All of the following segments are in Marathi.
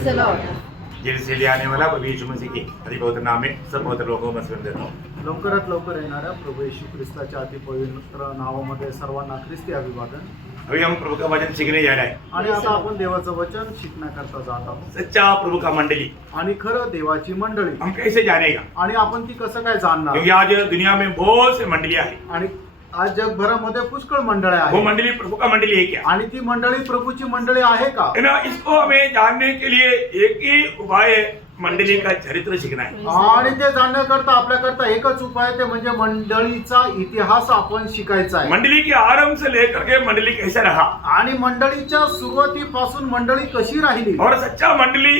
जिनसे लिए आने वाला प्रभु यीशु मसीह की अति पवित्र नाम में सब पवित्र लोगों में मस्जिद देता हूँ। लवकरात लवकर येणाऱ्या प्रभू येशू ख्रिस्ताच्या अति पवित्र नावामध्ये सर्वांना ख्रिस्ती अभिवादन। अभी हम प्रभु का वचन सीखने जा रहे हैं। आणि आता आपण देवाचं वचन शिकण्याकरता जात आहोत। सच्चा प्रभु का मंडली आणि खरं देवाची मंडळी हम कैसे जानेगा, आणि आपण ती कसं काय जाणणार? क्योंकि आज दुनिया में बहुत से मंडलियां हैं। आणि आज जगभरामध्ये पुष्कळ मंडळ्या वो आहेत मंडली प्रभु का मंडली है क्या? आणि ती मंडळी प्रभूची मंडळी आहे का? है ना, इसको हमें जानने के लिए एक ही उपाय है, मंडली का चरित्र सीखना है। आणि ते जाणण्याकरता आपल्याकरता एकच उपाय ते म्हणजे मंडळीचा इतिहास आपण शिकायचा आहे। मंडली के आरंभ से लेकर के मंडली कैसे रहा आणि मंडळीच्या सुरुवातीपासून मंडळी कशी राहिली और सच्चा मंडली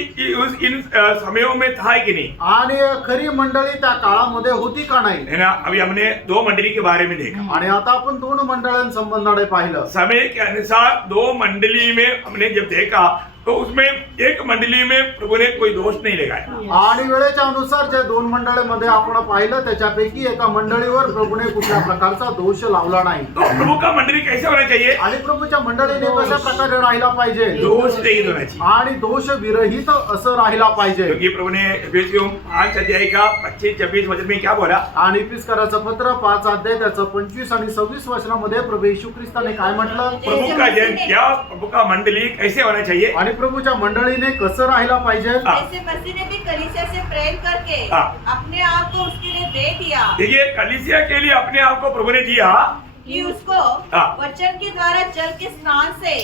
इन समयों में था कि नहीं, आणि खरी मंडळी त्या काळामध्ये होती का नाही। है ना। अभी हमने दो मंडली के बारे में देखा। आणि आता आपण दोन मंडळांसंबंधाने पाहिलं। समय के अनुसार दो मंडली में हमने जब देखा तो उसमें एक मंडली में प्रभु ने कोई दोष नहीं लगाया। आणि वेळेच्या अनुसार जे दोन मंडळीमध्ये आपण पाहिलं त्याच्यापैकी एका मंडळीवर प्रभूने कुठल्या प्रकारचा दोष लावला नाही। तो प्रभु का मंडली कैसे होना चाहिए? आणि प्रभूच्या मंडळीने कशा प्रकारे राहिला पाहिजे? दोष रहित होना चाहिए। आणि दोष विरहित असं राहिला पाहिजे। क्योंकि प्रभु ने एफेसियों 5 अध्याय का 25-26 वचन में क्या बोला? आणि इफिसकाराचं पत्र 5 अध्याय त्याचं 25 आणि 26 वचनामध्ये प्रभु येशू ख्रिस्ताने काय म्हटलं? प्रभु का जन क्या, प्रभु का मंडली कैसे होना चाहिए? आणि प्रभूच्या मंडळीने कसं राहिला पाहिजे? जैसे मसीह ने भी कलीसिया से प्रेम करके अपने आप को उसके लिए दे दिया। देखिए, कलीसिया के लिए अपने आप को प्रभु ने दिया कि उसको वचन के द्वारा जल के स्नान से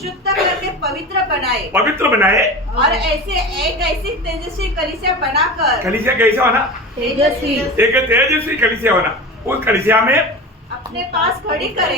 शुद्ध करके पवित्र बनाए, पवित्र बनाए और ऐसी तेजस्वी कलीसिया बनाकर। कलीसिया कैसा होना? तेजस्वी। एक तेजस्वी कलीसिया होना। उस कलीसिया में अपने पास खड़ी करे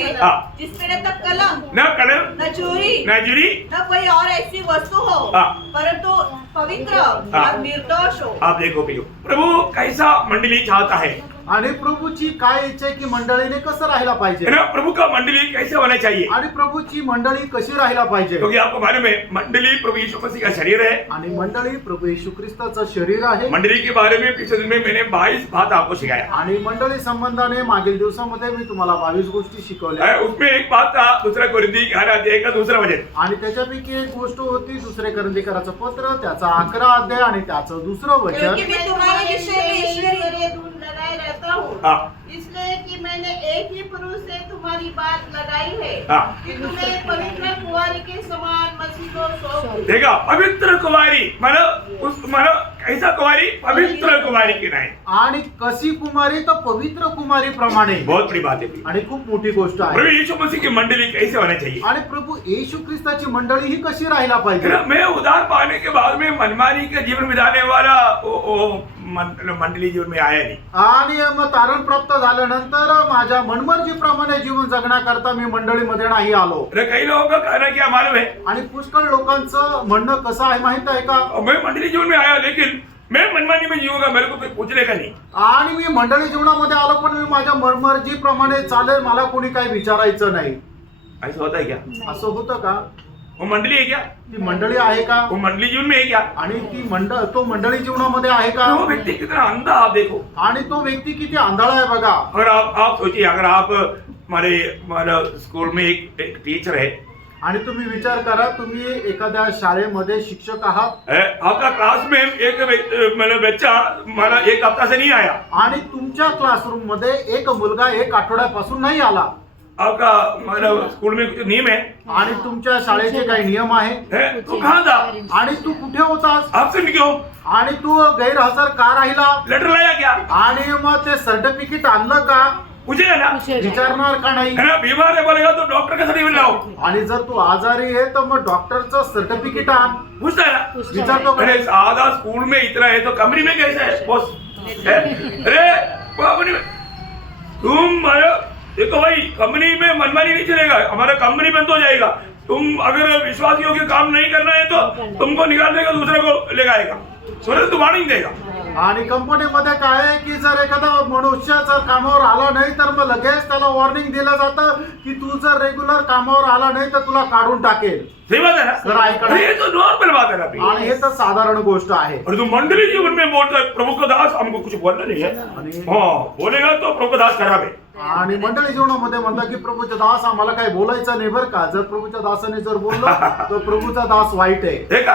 जिसमें न तक कलंक, न कलंक, न चोरी, न जुरी, न कोई और ऐसी वस्तु हो, परंतु पवित्र और निर्दोष हो। आप देखो प्रियो, प्रभु कैसा मंडली चाहता है? आणि प्रभूची काय इच्छा आहे की मंडळीने कसं राहिला पाहिजे? है ना, प्रभु का मंडली कैसे होना चाहिए? आणि प्रभूची मंडळी कशी राहिला पाहिजे? क्योंकि आपको मालूम है मंडली प्रभु यीशु मसीह का शरीर है। आणि मंडळी प्रभू येशू ख्रिस्ताचं शरीर आहे। मंडली के बारे में पिछले दिन में मैंने 22 बात आपको सिखाया। आणि मंडळी संबंधाने मागील दिवसामध्ये मी तुम्हाला 22 गोष्टी शिकवल्या। उसमें एक बात था, दूसरा कोरिन्थी 11 अध्याय का दूसरा वचन। आणि त्याच्यापैकी एक गोष्ट होती दुसरे कोरिन्थीकराचं पत्र त्याचा 11 अध्याय आणि त्याचं दुसरं वचन। क्योंकि मैं तुम्हारे विषय में ईश्वरीय धूल लगाए रहता हूँ, हाँ। इसलिए कि मैंने एक ही पुरुष से तुम्हारी बात लगाई है कि तुम्हें पवित्र कुंवारी के समान मसीह को सौंप दूं। देखा, पवित्र कुमारी मानो कैसा कुमारी? पवित्र कुमारी की नाही। आणि कशी कुमारी तर पवित्र कुमारी प्रमाणे। बहुत बड़ी बात है। आणि खूप मोठी गोष्ट आहे। प्रभु यीशु मसीह की मंडली कैसे होना चाहिए? आणि प्रभू येशू ख्रिस्ताची मंडळी ही कशी राहिला पाहिजे? मैं उद्धार पाने के बाद में मनमानी का जीवन बिताने वाला मंडली जीवन में आया नहीं। आणि मग तारण प्राप्त झाल्यानंतर माझ्या मनमर्जीप्रमाणे जीवन जगण्याकरता मी मंडळीमध्ये नाही आलो। कई लोगों का कहना क्या मालूम है? आणि पुष्कळ लोकांचं म्हणणं कसं आहे माहित आहे का? मैं मंडली जीवन में आया लेकिन मैं मनमानी में जीऊंगा, मेरे को कोई पूछने का नहीं। आणि मी मंडळी जीवनामध्ये आलो पण मी माझ्या मनमर्जीप्रमाणे चालेल, मला कोणी काही विचारायचं नाही। ऐसा होता है क्या? असं होतं का? वो मंडली है क्या? ती मंडळी आहे का? वो मंडली जीवन में है क्या? आणि ती तो मंडळी जीवनामध्ये आहे का? वो व्यक्ति कितना अंधा, आप देखो। आणि तो व्यक्ति किती आंधळा आहे बघा। अगर आप सोचिए, अगर आप हमारे स्कूल में एक टीचर है, आणि तुम्ही विचार करा, तुम्ही एखाद्या शाळेमध्ये शिक्षक आहात, आपका क्लास में एक बच्चा मतलब एक हफ्ता से नहीं आया, आणि तुमच्या क्लासरूम मध्ये एक मुलगा 1 आठवड्यापासून नाही आला। आपका मतलब स्कूल में कुछ नियम है, आणि तुमच्या शाळेचे काही नियम आहे, तो कहाँ था? आणि तू कुठे होतास? एब्सेंट क्यों? आणि तू गैरहजर का राहिला? लेटर लाया क्या? आणि मग ते सर्टिफिकेट आणलं का? पूछेगा ना, विचारणार का नाही? है ना। बीमार है बोलेगा तो डॉक्टर का सर्टिफिकेट लाओ। आणि जर तू आजारी आहे तर मग डॉक्टरचं सर्टिफिकेट आण। पूछता है ना, विचारतो का? अरे आधा स्कूल में इतना है तो कंपनी में कैसा है बॉस? अरे कंपनी में तुम देखो भाई, कंपनी में मनमानी नहीं चलेगा, हमारा कंपनी बंद हो जाएगा। तुम अगर विश्वास योग्य काम नहीं करना है तो तुमको निकाल देगा, दूसरे को ले जाएगा, सूरज तो वार्निंग देगा। आणि कंपनीमध्ये काय आहे की जर एखादा मनुष्य जर कामावर आला नाही तर मग लगेच त्याला वॉर्निंग दिलं जातं की तू जर रेग्युलर कामावर आला नाही तर तुला काढून टाकेल। सही बात है ना? सर, ऐका, ये तो नॉर्मल बात है ना भाई। आणि हे तर साधारण गोष्ट आहे। और तुम मंडली जीवन में बोलता है प्रभु का दास, हमको कुछ बोलना नहीं है। हाँ, बोलेगा तो प्रभु का दास खराब है। आणि मंडळी जीवनामध्ये म्हणतात की प्रभूचा दास आम्हाला काही बोलायचं नाही बरं का। जर प्रभूच्या दासाने जर बोललं तर प्रभूचा दास वाईट आहे। देखा,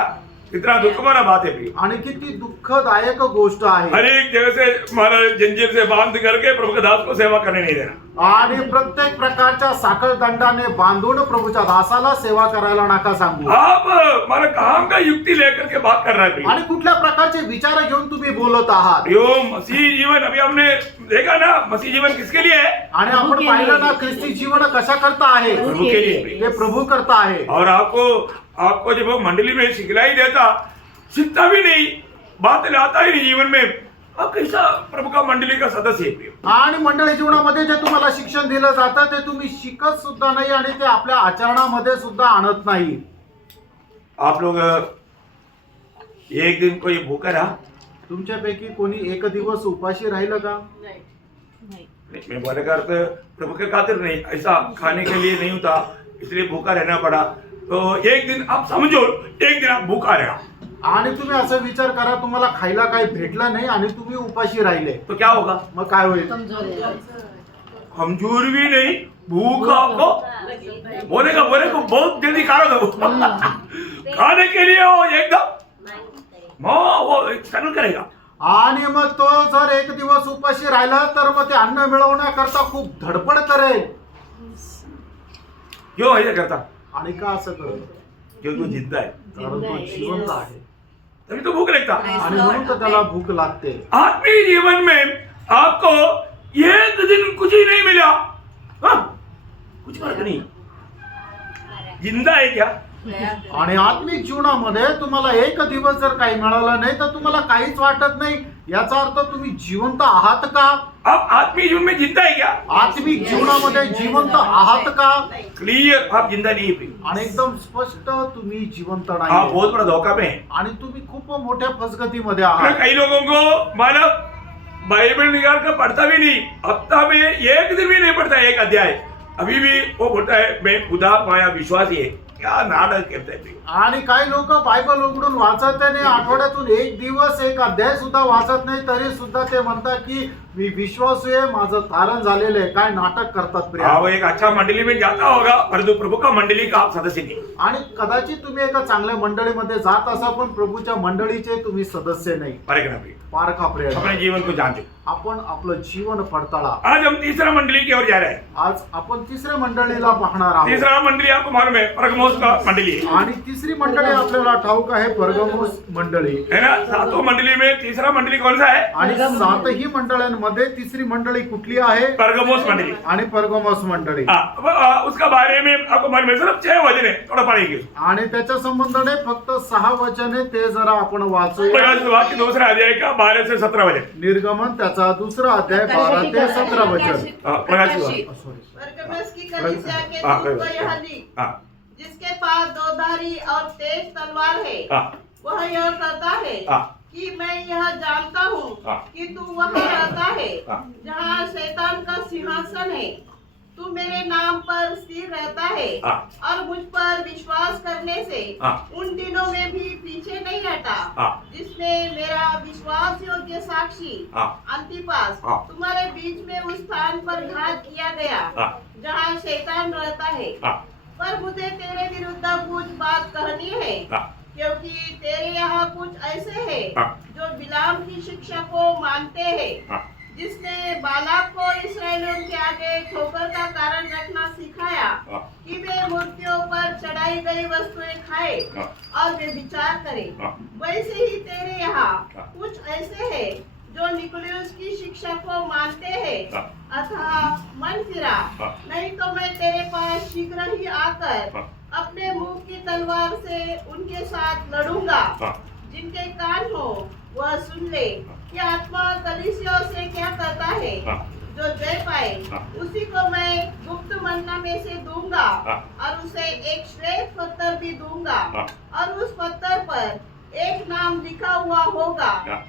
कितना दुख भरा बात है प्रिय। आणि किती दुःखदायक गोष्ट आहे. हर एक जगह से हमारा जंजीर से बांध करके प्रभु के दास को सेवा करने नहीं देना. आणि प्रत्येक प्रकारच्या साखळदंडाने बांधून प्रभूच्या दासाला सेवा करायला नका सांगू. आप हमारा काम का युक्ति लेकर के बात कर रहा है प्रिय. आणि कुठल्या प्रकारचे विचार घेऊन तुम्ही बोलत आहात. यो मसीह जीवन अभी हमने देखा ना, मसीह जीवन किसके लिए है? आणि आपण पाहिलं ना ख्रिस्ती जीवन कशा करता आहे. प्रभु के लिए प्रिय. ते प्रभू करता आहे. और आपको जब वो मंडली में सिखलाई देता, सीखता भी नहीं, बात लाता ही नहीं जीवन में, आप कैसा प्रभु का मंडली का सदस्य है प्रिय. आणि मंडळी जीवनामध्ये जे तुम्हाला शिक्षण दिलं जातं ते तुम्ही शिकत सुद्धा नाही आणि ते आपल्या आचरणामध्ये सुद्धा आणत नाही. आप लोग एक दिन कोई भूखा रहा? तुमच्यापैकी कोणी एक दिवस उपाशी राहिलं का? मैं बोले का अर्थ प्रभु के खातिर नहीं, ऐसा खाने के लिए नहीं होता, इसलिए भूखा रहना पड़ा. तो एक दिन आप समझो, एक दिन आप भूखा रहा, आणि तुम्ही असं विचार करा तुम्हाला खायला काही भेटलं नाही आणि तुम्ही उपाशी राहिले तो क्या होगा? मग काय होईल? कमजोर भी नहीं, भूख आपको बोले को बहुत जल्दी खाओगे वो. खाने के लिए वो एकदम वो स्ट्रगल करेगा. आणि मग तो जर एक दिवस उपाशी राहिला तर मग ते अन्न मिळवण्याकरता खूप धडपड करेल. क्यों ऐसा करता? आणि का असं करतो? क्योंकि वो जिंदा है, कारण तो जिवंत आहे तभी तो भूख लगता. आणि म्हणून तर त्याला भूक लागते. आत्मीय जीवन में आपको एक दिन कुछ ही नहीं मिला, हाँ? कुछ फर्क नहीं, जिंदा है क्या? आणि आत्मिक जीवनामध्ये तुम्हाला एक दिवस जर काही मिळालं नाही तर तुम्हाला काहीच वाटत नाही. याचा अर्थ तुम्ही जिवंत आहात का? आप आत्मीय जीवन में जिंदा है क्या? आत्मिक जीवनामध्ये जिवंत आहात का? क्लियर, आप जिंदा नहीं है. आणि एकदम स्पष्ट तुम्ही जिवंत आप नाही बहुत बड़ा धोखा में है. आणि तुम्ही खूप मोठ्या फसगतीमध्ये आहात. कई लोगों को मानव बाइबल निकाल कर पढ़ता भी नहीं, हफ्ता में एक दिन भी नहीं पढ़ता एक अध्याय, अभी भी वो बोलता है मैं खुदा पाया विश्वासी है. क्या नाटक करता है. आणि काही लोक बायबल उघडून वाचत नाही, आठवड्यातून एक दिवस एक अध्याय सुद्धा वाचत नाही, तरी सुद्धा ते म्हणतात की मी विश्वासू आहे, माझं तारण झालेलं आहे. काय नाटक करतात प्रिय. वो एक अच्छा मंडली में जाता होगा, परंतु प्रभु का मंडली का आप सदस्य नहीं. आणि कदाचित तुम्ही एका चांगल्या मंडळीमध्ये जात असा पण प्रभूच्या मंडळीचे तुम्ही सदस्य नाही. पारखा प्रिय. अपने जीवन को जांचो. आपण आपलं जीवन पडताळा. आज हम तीसरा मंडली की ओर जा रहे हैं. आज आपण तिसऱ्या मंडळीला पाहणार आहोत. तीसरा मंडली आपको मालूम है, परगमोस का मंडली है. आणि तिसरी मंडळी आपल्याला ठाऊक आहे, परगमोस मंडळी है ना. सातों मंडली में तीसरा मंडली कौन सा है? आणि सातही मंडळांमध्ये तिसरी मंडळी कुठली आहे? परगमोस मंडली. आणि परगमोस मंडळी. उसका बारे में आपको मालूम है, सिर्फ 6 वचन है, थोड़ा पढ़ेंगे. आणि त्याच्या संबंधाने फक्त 6 वचन आहे, ते जरा आपण वाचूया. प्रकाशित वाक्य दूसरा अध्याय का 12 से 17 वचन. निर्गमन त्याचा दुसरा अध्याय 12 ते 17 वचन. प्रकाशित वाक्य. परगमस की कलीसिया के दूत को यह लिख, जिसके पास 2 धारी और तेज तलवार है, वह यह कहता है कि मैं यह जानता हूँ कि तू वहाँ रहता है जहाँ शैतान का सिंहासन है. तू मेरे नाम पर स्थिर रहता है और मुझ पर विश्वास करने से उन दिनों में भी पीछे नहीं हटा, जिसमें मेरा विश्वास योग्य साक्षी अंतिपास तुम्हारे बीच में उस स्थान पर घात किया गया जहाँ शैतान रहता है. पर मुझे तेरे विरुद्ध कुछ बात कहनी है, क्योंकि तेरे यहाँ कुछ ऐसे हैं जो बिलाम की शिक्षा को मानते हैं, जिसने बालाक को इस्राएलियों के आगे ठोकर का कारण रखना सिखाया कि वे मूर्तियों पर चढ़ाई गई वस्तुएं खाए और वे विचार करें. वैसे ही तेरे यहाँ कुछ ऐसे हैं जो निकोलियस की शिक्षा को मानते हैं. अतः मन फिरा, नहीं तो मैं तेरे पास शीघ्र ही आकर अपने मुंह की तलवार से उनके साथ लड़ूंगा. जिनके कान हो वह सुन ले कि आत्मा कलीसियों से क्या कहता है. जो जय पाए उसी को मैं गुप्त मन्ना में से दूंगा और उसे एक श्वेत पत्थर भी दूंगा, और उस पत्थर पर एक नाम लिखा हुआ होगा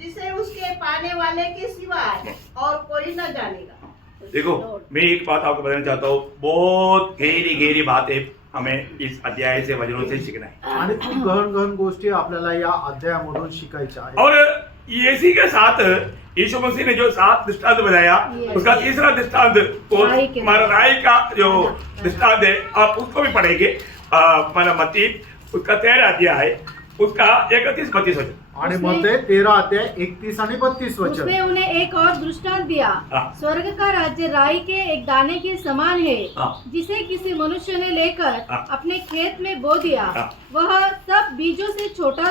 जिसे उसके पाने वाले के सिवाय और कोई न जानेगा. देखो, मैं एक बात आपको बताना चाहता हूँ, बहुत गहरी गहरी बात है, हमें इस अध्याय से वचनों से सीखना है. आणि खूप गहन गहन गोष्टी आपल्याला या अध्यायामधून शिकायच्या आहेत. और इसी के साथ यीशु मसीह ने जो 7 दृष्टांत बताया, उसका तीसरा दृष्टांत वो हमारा राय का जो दृष्टांत है, आप उसको भी पढ़ेंगे. हमारा मत्ती उसका 13 अध्याय है, उसका 31-32 वचन। आणि मग ते 13 अध्याय 31 आणि 32 वचन। उसने उन्हें एक और दृष्टांत दिया, हाँ। स्वर्ग का राज्य राई के एक दाने के समान है, हाँ। जिसे किसी मनुष्य ने लेकर हाँ। अपने खेत में बो दिया। हाँ। वह सब बीजों से छोटा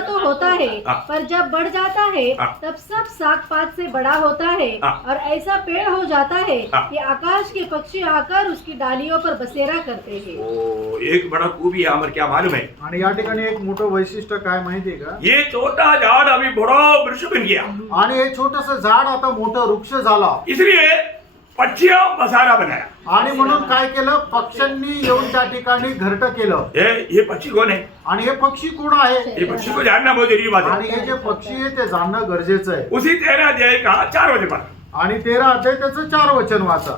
तो होता है, हाँ। पर जब बढ़ जाता है हाँ। तब सब साग पात से बड़ा होता है, हाँ। और ऐसा पेड़ हो जाता है हाँ। कि आकाश के पक्षी आकर उसकी डालियों पर बसेरा करते हैं। ओ, एक बड़ा खूबी यहाँ पर क्या मालूम है, आणि या ठिकाणी एक मोठं वैशिष्ट्य काय माहितीये का? ये छोटा झाड़ अभी बड़ा वृक्ष बन गया, आणि हे छोटस झाड आता मोठं वृक्ष झाला, इसलिए पक्षियां बसारा बनाया। आणि म्हणून काय केलं, पक्ष्यांनी येऊन त्या ठिकाणी घरटं केलं। ये पक्षी कौन है? आणि हे पक्षी कोण आहे? ये पक्षी को जानना बहुत जरूरी बात आणि है। हे जे पक्षी आहे ते जाणणं गरजेचं आहे। उसी 13 अध्याय का 4 वचन पढ़ा। आणि 13 अध्याय त्याचं 4 वचन वाचा।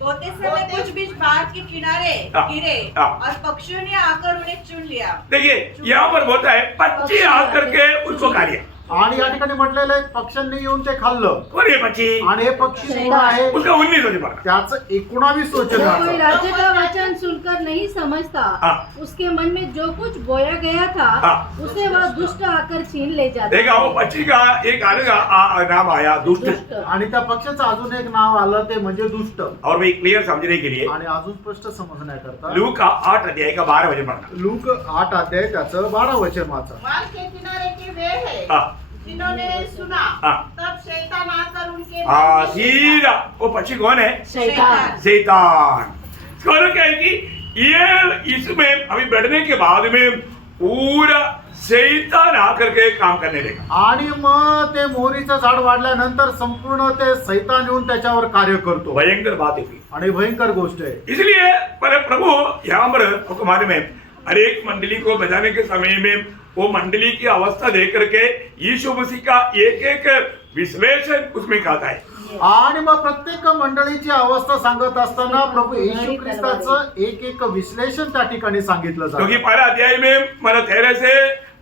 बोते समय कुछ बीज बाग के किनारे हाँ। गिरे हाँ। और पक्षियों ने आकर उन्हें चुन लिया। देखिए यहाँ पर बोलता है पक्षी आकर के उसको खा लिया। आणि या ठिकाणी म्हटलेलं आहे पक्ष्यांनी येऊन ते खाल्लं। कौन है पक्षी? आणि हे पक्षी कोण आहे? उसका 19 वचन पढ़ा। त्याचं 19 वचन जो कोई वाचा। राज्य का वचन सुनकर नहीं समझता, हाँ। उसके मन में जो कुछ बोया गया था, हाँ। उसे वह दुष्ट आकर छीन ले जाता देखा वो है। पक्षी का एक अलग नाम आया, दुष्ट। दुष्ट। आणि त्या पक्षाचं अजून एक नाव आलं, ते म्हणजे दुष्ट। और मैं क्लियर समझने के लिए आणि अजून स्पष्ट समजण्याकरता लूक का 8 अध्याय का 12 वचन पढ़ा। लूक 8 अध्याय त्याचं 12 वचन वाचा। मार्ग के किनारे के वे हैं हाँ। जिन्होंने सुना, हाँ। तब शैतान आकर उनके हाँ, मन में शिक्षा सीधा वो पक्षी कौन है? शैतान। शैतान। इसका क्या है कि ये इसमें अभी बढ़ने के बाद में पूरा शैतान आकर के काम करने लगा। आणि मग ते मोहरीचं झाड वाढल्यानंतर संपूर्ण ते सैतान येऊन त्याच्यावर कार्य करतो। भयंकर बात है थी। आणि भयंकर गोष्ट आहे। इसलिए पर प्रभु यहाँ पर आपको मालूम है, हर एक मंडली को बजाने के समय में वो मंडली की अवस्था देख करके यीशु मसीह का एक एक विश्लेषण उसमें कहता है। आणि मग प्रत्येक मंडळीची अवस्था सांगत असताना प्रभु येशू ख्रिस्ताचं एक एक विश्लेषण त्या ठिकाणी सांगितलं क्योंकि जातं। पहला अध्याय में मतलब 13 से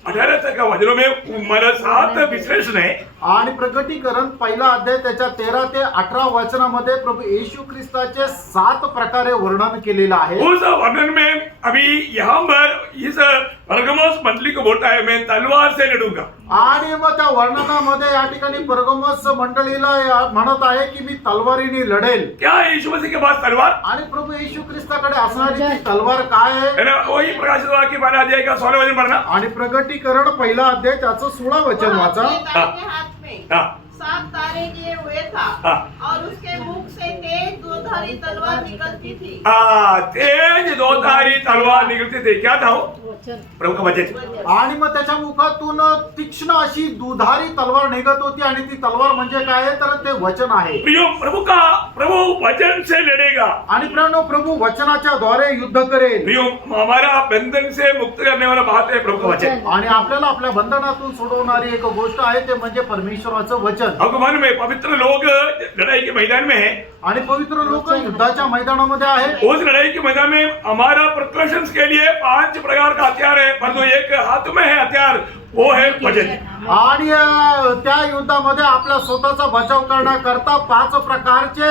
18 तक का वचनों में मतलब 7 विश्लेषण है। आणि प्रगटीकरण पहिला अध्याय त्याच्या 13 ते 18 वचनामध्ये प्रभु येशू ख्रिस्ताचे 7 प्रकारे वर्णन केलेलं आहे। उस वर्णन में अभी यहाँ पर इस परगमोस मंडली को बोलता है मैं तलवार से लड़ूंगा। आणि मग त्या वर्णनामध्ये या ठिकाणी परगमस मंडळीला म्हणत आहे की मी तलवारीने लढेल। क्या है यीशु मसीह के पास तलवार? आणि प्रभु येशू ख्रिस्ताकडे असणारी ती तलवार काय है आहे? ना, वही प्रकाशित वाक्य पहला अध्याय का 16 वचन पढ़ना। आणि प्रगटीकरण पहिला अध्याय त्याचं 16 वचन वाचा। शैतान के हाथ में हाँ। 7 तारे लिए हुए था हाँ। और उसके मुख से तेज दोधारी तलवार निकलती थी। तेज दोधारी तलवार निकलती थी। क्या था वो? वचन। प्रभु का वचन। आणि मग त्याच्या मुखातून तीक्ष्ण अशी दुधारी तलवार निघत होती आणि ती तलवार म्हणजे काय आहे तर ते वचन आहे। प्रियो प्रभु वचन से लड़ेगा। आणि प्रभु वचनाच्या द्वारे युद्ध करेल। प्रियो हमारा बंधन से मुक्त करने वाला बात है प्रभु का वचन। आणि आपल्याला आपल्या बंधनातून सोडवणारी एक गोष्ट आहे ते म्हणजे परमेश्वराचं वचन। आपको मालूम है पवित्र लोग लड़ाई के मैदान में है। आणि पवित्र लोक युद्धाच्या मैदानामध्ये आहे। उस लड़ाई के मैदान में हमारा प्रिकॉशन के लिए 5 प्रकार का हथियार है, परंतु एक हाथ में है हथियार, वो है वचन। आणि त्या युद्धामध्ये आपल्या स्वतःचा बचाव करण्याकरता 5 प्रकारचे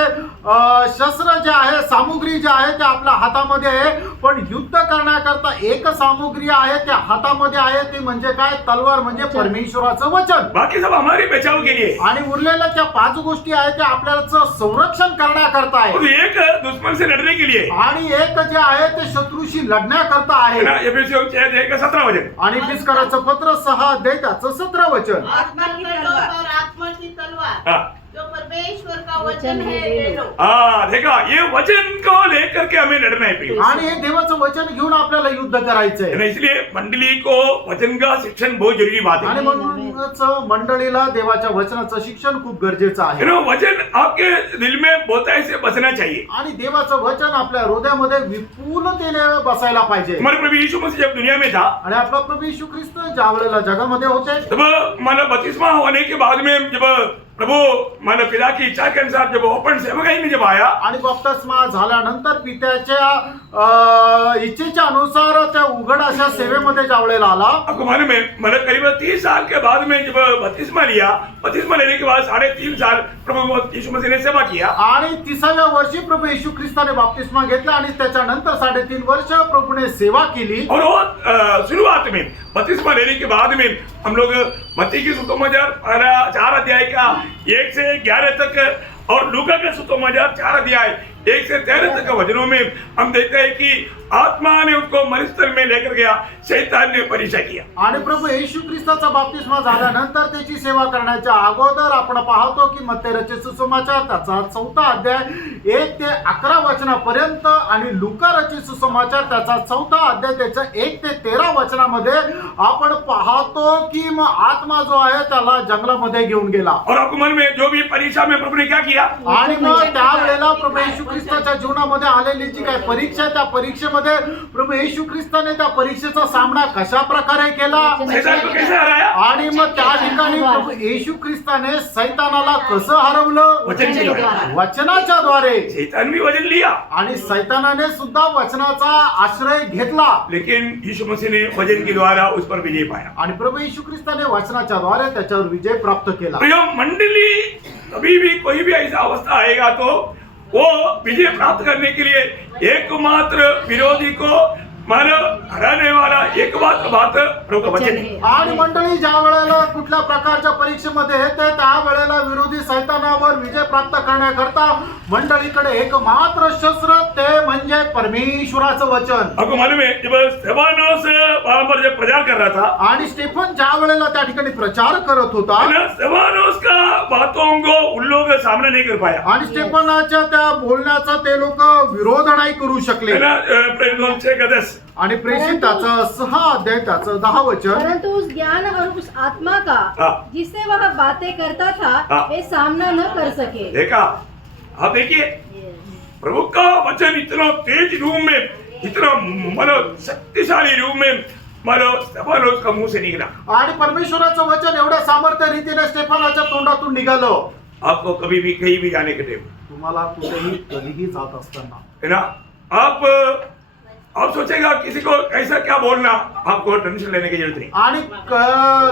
शस्त्र जे आहे, सामुग्री जे आहे ते आपल्या हातामध्ये आहे। पण युद्ध करण्याकरता एक सामुग्री आहे त्या हातामध्ये आहे, ती म्हणजे काय? तलवार, म्हणजे परमेश्वराचं वचन। बाकी सब हमारे बचाव के लिए। आणि उरलेल्या त्या 5 गोष्टी आहेत त्या आपल्याचं संरक्षण करण्याकरता आहे। और एक दुश्मन से लड़ने के लिए। आणि एक जे आहे ते शत्रूशी लढण्याकरता आहे। एफेसियों 6:17 वचन। आणि इफिसकराचं पत्र 6 अध्याय त्याचं 17 वचन। आत्मा की तलवार और आत्मा की तलवार हाँ। जो परमेश्वर का वचन है ले लो। देखा ये वचन को लेकर के हमें लड़ना है प्रियो। आणि हे देवाचं वचन घेऊन आपल्याला युद्ध करायचंय। है ना, इसलिए मंडली को वचन का शिक्षण बहुत जरूरी बात आणि है। म्हणूनच मंडळीला देवाच्या वचनाचं शिक्षण खूप गरजेचं है आहे। ना, वचन आपके दिल में बहुत ऐसे बसना चाहिए। आणि देवाचं वचन आपल्या हृदयामध्ये विपुलतेने बसायला पाहिजे। हमारे प्रभु यीशु मसीह जब दुनिया में था, आणि आपला प्रभू येशू ख्रिस्त ज्या वेळेला जगामध्ये होते तब मतलब बपतिस्मा होने के बाद में जब प्रभु मानो पिता की इच्छा के अनुसार जब ओपन सेवकाई में जब आया आणि बपतिस्मा झाल्यानंतर पित्याच्या इच्छेच्या अनुसार त्या उघड अशा सेवेमध्ये ज्यावेळेला आला, आपको मालूम है मैंने करीब 30 साल के बाद में जब बपतिस्मा लिया, बपतिस्मा लेने के बाद 3.5 साल प्रभु यीशु मसीह ने सेवा किया आणि 30व्या वर्षी प्रभु येशू ख्रिस्ताने बपतिस्मा घेतला आणि त्याच्यानंतर 3.5 वर्ष प्रभूने सेवा केली. और वो शुरुआत में बपतिस्मा लेने के बाद में हम लोग मत्ती की सुसमाचार 4 अध्याय का 1 से 11 तक और लूका के सुसमाचार 4 अध्याय 1 से 13 तक वचनों में हम देखते हैं कि आत्मा ने उसको मरुस्थल में लेकर गया, शैतान ने परीक्षा किया. आणि प्रभू येशू ख्रिस्ताचा बपतिस्मा झाल्यानंतर त्याची सेवा करण्याच्या अगोदर आपण पाहतो की मत्तेचे सुसमाचार त्याचा 4था अध्याय 1 ते 11 वचनापर्यंत आणि लुकाचे सुसमाचार त्याचा 4था अध्याय त्याच्या 1 ते 13 वचनामध्ये आपण पाहतो की मग आत्मा जो आहे त्याला जंगलामध्ये घेऊन गेला. और आपको मालूम है जो भी परीक्षा में प्रभु ने क्या किया, आणि मग त्यावेळेला प्रभू येशू ख्रिस्ताच्या जीवनामध्ये आलेली जी काही परीक्षा, त्या परीक्षेमध्ये प्रभू येशू ख्रिस्ताने त्या परीक्षेचा सामना कशा प्रकारे केला शैतान को कैसे हराया, आणि मग त्या ठिकाणी प्रभू येशू ख्रिस्ताने सैतानाला कसं हरवलं, वचन के द्वारा. वचनाच्या द्वारे. शैतान भी वचन लिया आणि सैतानाने सुद्धा वचनाचा आश्रय घेतला, लेकिन यीशु मसीह ने वचन के द्वारा उस पर विजय पाया. आणि प्रभु येशू ख्रिस्ताने वचनाच्या द्वारे त्याच्यावर विजय प्राप्त केला. प्रिय मंडली, कभी भी कोई भी ऐसा अवस्था आएगा तो वो विजय प्राप्त करने के लिए एकमात्र विरोधी को मानो हराने वाला एकमात्र बात प्रभु का वचन है. आणि मंडळी ज्या वेळेला कुठल्या प्रकारच्या परीक्षेमध्ये येते त्या वेळेला विरोधी सैतानावर विजय प्राप्त करण्याकरता मंडळीकडे एकमात्र शस्त्र ते म्हणजे परमेश्वराचं वचन. आपको मालूम है जब स्तेफानोस वहां पर जब प्रचार कर रहा था, आणि स्टेफन ज्या वेळेला त्या ठिकाणी प्रचार करत होता, स्तेफानोस का बातों को उन लोग सामने नहीं कर पाया. आणि स्टेफनाच्या त्या बोलण्याचा ते लोक विरोध नाही करू शकले. आणि प्रेषिताचा 6 अध्याय त्याचं 10 वचन, परंतु उस ज्ञान और उस आत्मा का जिससे वह बातें करता था वे सामना न कर सके. देखा, आप देखिए प्रभु का वचन इतना तेज रूप में, इतना मानो शक्तिशाली रूप में मानो स्तेफानोस का मुंह से निकला. आणि परमेश्वराचं वचन एवढ्या सामर्थ्य रीतीने स्टेफनाच्या तोंडातून निघालं. आपको कभी भी कहीं भी जाने के टाइम तुम्हाला कुठेही कधीही जात असताना है ना, आप सोचेगा किसी को कैसा क्या बोलना, आपको टेंशन लेने की जरूरत नहीं. आणि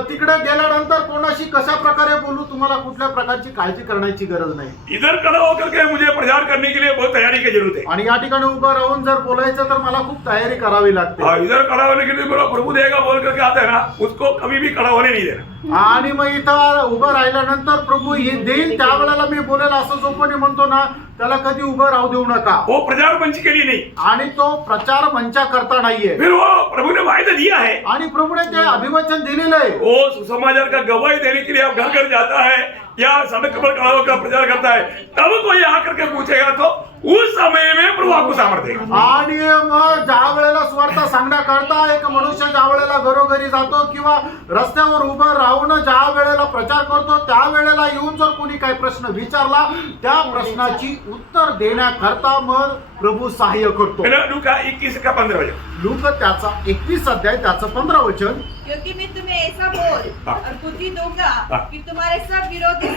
तिकडे गेल्यानंतर कोणाशी कशा प्रकारे बोलू, तुम्हाला कुठल्या प्रकारची काळजी करण्याची गरज नाही. इधर खड़ा होकर के मुझे प्रचार करने के लिए बहुत तैयारी की जरूरत है. आणि या ठिकाणी उभं राहून जर बोलायचं तर मला खूप तयारी करावी लागते. इधर खड़ा होने के लिए बोला प्रभु देगा बोल करके आता है ना, उसको कभी भी खड़ा होने नहीं देना. आणि मग इथं उभं राहिल्यानंतर प्रभु हे देईल त्यावेळेला मी बोलेल असं जो कोणी म्हणतो ना, त्याला कधी उभं राहू देऊ नका. वो प्रचार मंच के लिए नहीं, आणि तो प्रचार मंचा करता नाहीये. फिर वो प्रभु ने वायदा दिया है, आणि प्रभुने ते अभिवचन दिलेलं आहे. वो सुसमाचार का गवाही देने के लिए आप घर घर जाता है या सड़क पर खड़ा होकर प्रचार करता है, तब कोई आकर के पूछेगा तो उस समय में प्रभु आपको सामर्थ्य देगा. आणि मग ज्या वेळेला स्वार्थ सांगण्याकरता एक मनुष्य ज्या वेळेला घरोघरी जातो किंवा रस्त्यावर उभं राहून ज्या वेळेला प्रचार करतो, त्या वेळेला येऊन जर कोणी काही प्रश्न विचारला, त्या प्रश्नाची उत्तर देण्याकरता मग प्रभू सहाय्य करतो. लूका 21:15 वचन. लूका त्याचा 21 अध्याय त्याचं 15 वचन, क्योंकि मैं तुम्हें ऐसा बोल और बुद्धि दूंगा कि तुम्हारे सब विरोधी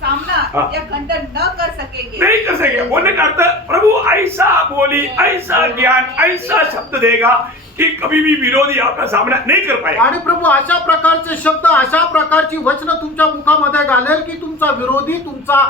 सामना या खंडन न कर सकेंगे. नहीं कर सकेंगे. बोलने का अर्थ प्रभु ऐसा बोली, ऐसा ज्ञान, ऐसा शब्द देगा कि कभी भी विरोधी आपका सामना नहीं कर पाएगा. आणि प्रभू अशा प्रकारचे शब्द, अशा प्रकारची वचन तुमच्या मुखामध्ये घालेल की तुमचा विरोधी तुमचा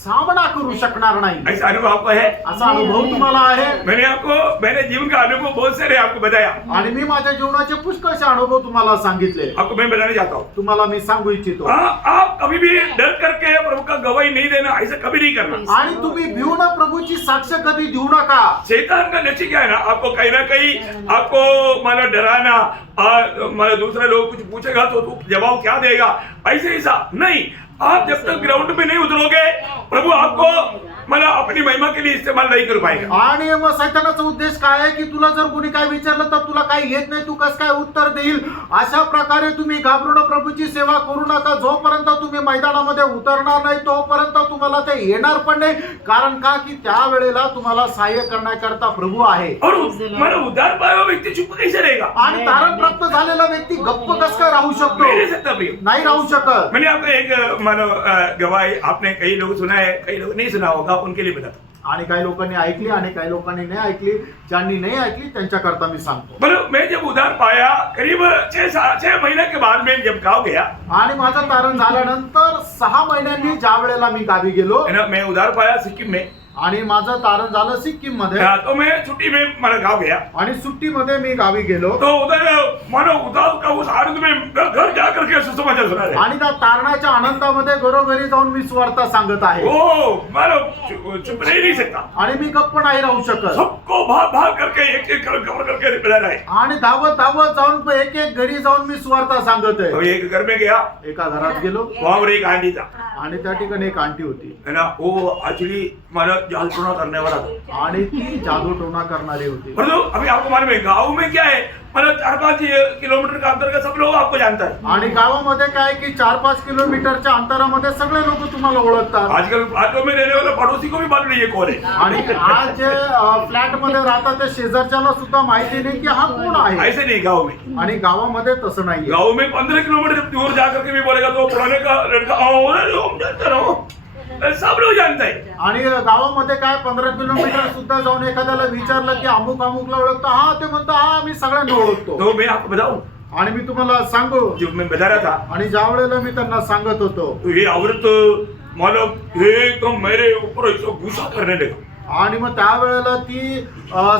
सामना करू शकणार नाही. ऐसा अनुभव आपको है? असा अनुभव तुम्हाला आहे? मैंने जीवन का अनुभव बहुत सारे आपको बताया. आणि मी माझ्या जीवनाचे पुष्कळचे अनुभव तुम्हाला सांगितले. आपको मैं बताने चाहता हूँ, तुम्हाला मी सांगू इच्छितो. आप कभी भी डर करके प्रभु का गवाही नहीं देना, ऐसा कभी नहीं करना. आणि तुम्ही भिवून प्रभूची साक्ष कधी देऊ नका. शैतान का लक्ष्य क्या है ना, आपको कहीं ना कहीं आपको मानो डराना, मानो दूसरे लोग कुछ पूछेगा तो तू जवाब क्या देगा, ऐसे ऐसा नहीं. आप जब तक ग्राउंड में नहीं उतरोगे, प्रभु आपको मला अपनी महिमा के लिए इस्तेमाल नहीं कर पाएगा. आणि मग सैतानाचा उद्देश काय आहे की तुला जर कोणी काय विचारलं तर तुला काही येत नाही, तू कसं काय उत्तर देईल, अशा प्रकारे तुम्ही घाबरून प्रभूची सेवा करू नका. जोपर्यंत तुम्ही मैदानामध्ये उतरणार नाही तोपर्यंत तुम्हाला ते येणार पण नाही. कारण का की त्या वेळेला तुम्हाला सहाय्य करण्याकरता प्रभु आहे. और मानो उद्धार पाया हुआ व्यक्ति चुप कैसे रहेगा. आणि तारण प्राप्त झालेला व्यक्ति गप्प कस काय राहू शकतो? नहीं रह सकता प्रियो। नाही राहू शकत. मैंने आपको एक मानो गवाही, आपने कई लोग सुना है, कई लोग नहीं सुना होगा, उनके लिए बताता हूं। आणि काही लोकांनी ऐकली आणि काही लोकांनी नाही ऐकली. ज्यांनी नाही ऐकली त्यांच्याकरता मी सांगतो. बोलो, मैं जब उधार पाया करीब 6 महीने के बाद में जब गाँव गया, आणि माझं तारण झाल्यानंतर 6 महिन्यांनी ज्या वेळेला मी गावी गेलो है ना, मैं उधार पाया सिक्किम में, आणि माझं तारण झालं सिक्कीम मध्ये, तो मैं छुट्टी में मानो गाँव गया, आणि सुट्टीमध्ये मी गावी गेलो. तो उधर मानो उधार का उस आनंद में घर जा करके सुसमाचार सुना रहे। आणि त्या तारणाच्या आनंदामध्ये घरोघरी जाऊन मी सुवार्ता सांगत आहे. ओ मानो चुप रह नहीं सकता, आणि मी गप्प नाही राहू शकत. सबको भाग भाग करके एक कवर करके बता रहा है। आणि धावत धावत जाऊन एक एक घरी जाऊन मी सुवार्ता सांगत आहे. तो एक घर में गया, एका घरात गेलो वहां पर एक आंटी था, आणि त्या ठिकाणी एक आंटी होती है ना, वो एक्चुअली मानो जादूटोना करने वाला था। आणि ती जादू टोना करणारी होती. परंतु अभी आपको मालूम है गाँव में क्या है, मतलब 4-5 किलोमीटर का अंतर का सब लोग आपको जानता है। आणि गावामध्ये काय की 4-5 किलोमीटरच्या अंतरामध्ये सगळे लोक तुम्हाला ओळखतात. आजकल फ्लैटों में रहने वाले पड़ोसी को भी मालूम नहीं है कौन है। आणि आज जे फ्लॅट मध्ये राहतात त्या शेजारच्याला सुद्धा माहिती नाही की हा कोण आहे. ऐसे नहीं गाँव में, आणि गावामध्ये तसं नाहीये. गाँव में 15 किलोमीटर दूर जाकर के भी बोलेगा तो पुराने का लड़का हम जानते रहो, सब लोग जानते हैं। आणि गावामध्ये काय 15 किलोमीटर सुद्धा जाऊन एखाद्याला विचारलं की अमुक अमुकला ओळखतो, हा ते म्हणतो हा मी सगळ्यांना ओळखतो. तो मैं आपको बताऊं, आणि मी तुम्हाला सांगू, जब मैं बता रहा था, आणि ज्या वेळेला मी त्यांना सांगत होतो, तो ये औरत मानो एकदम मेरे ऊपर ऐसा गुस्सा करने लगा। आणि मग त्यावेळेला ती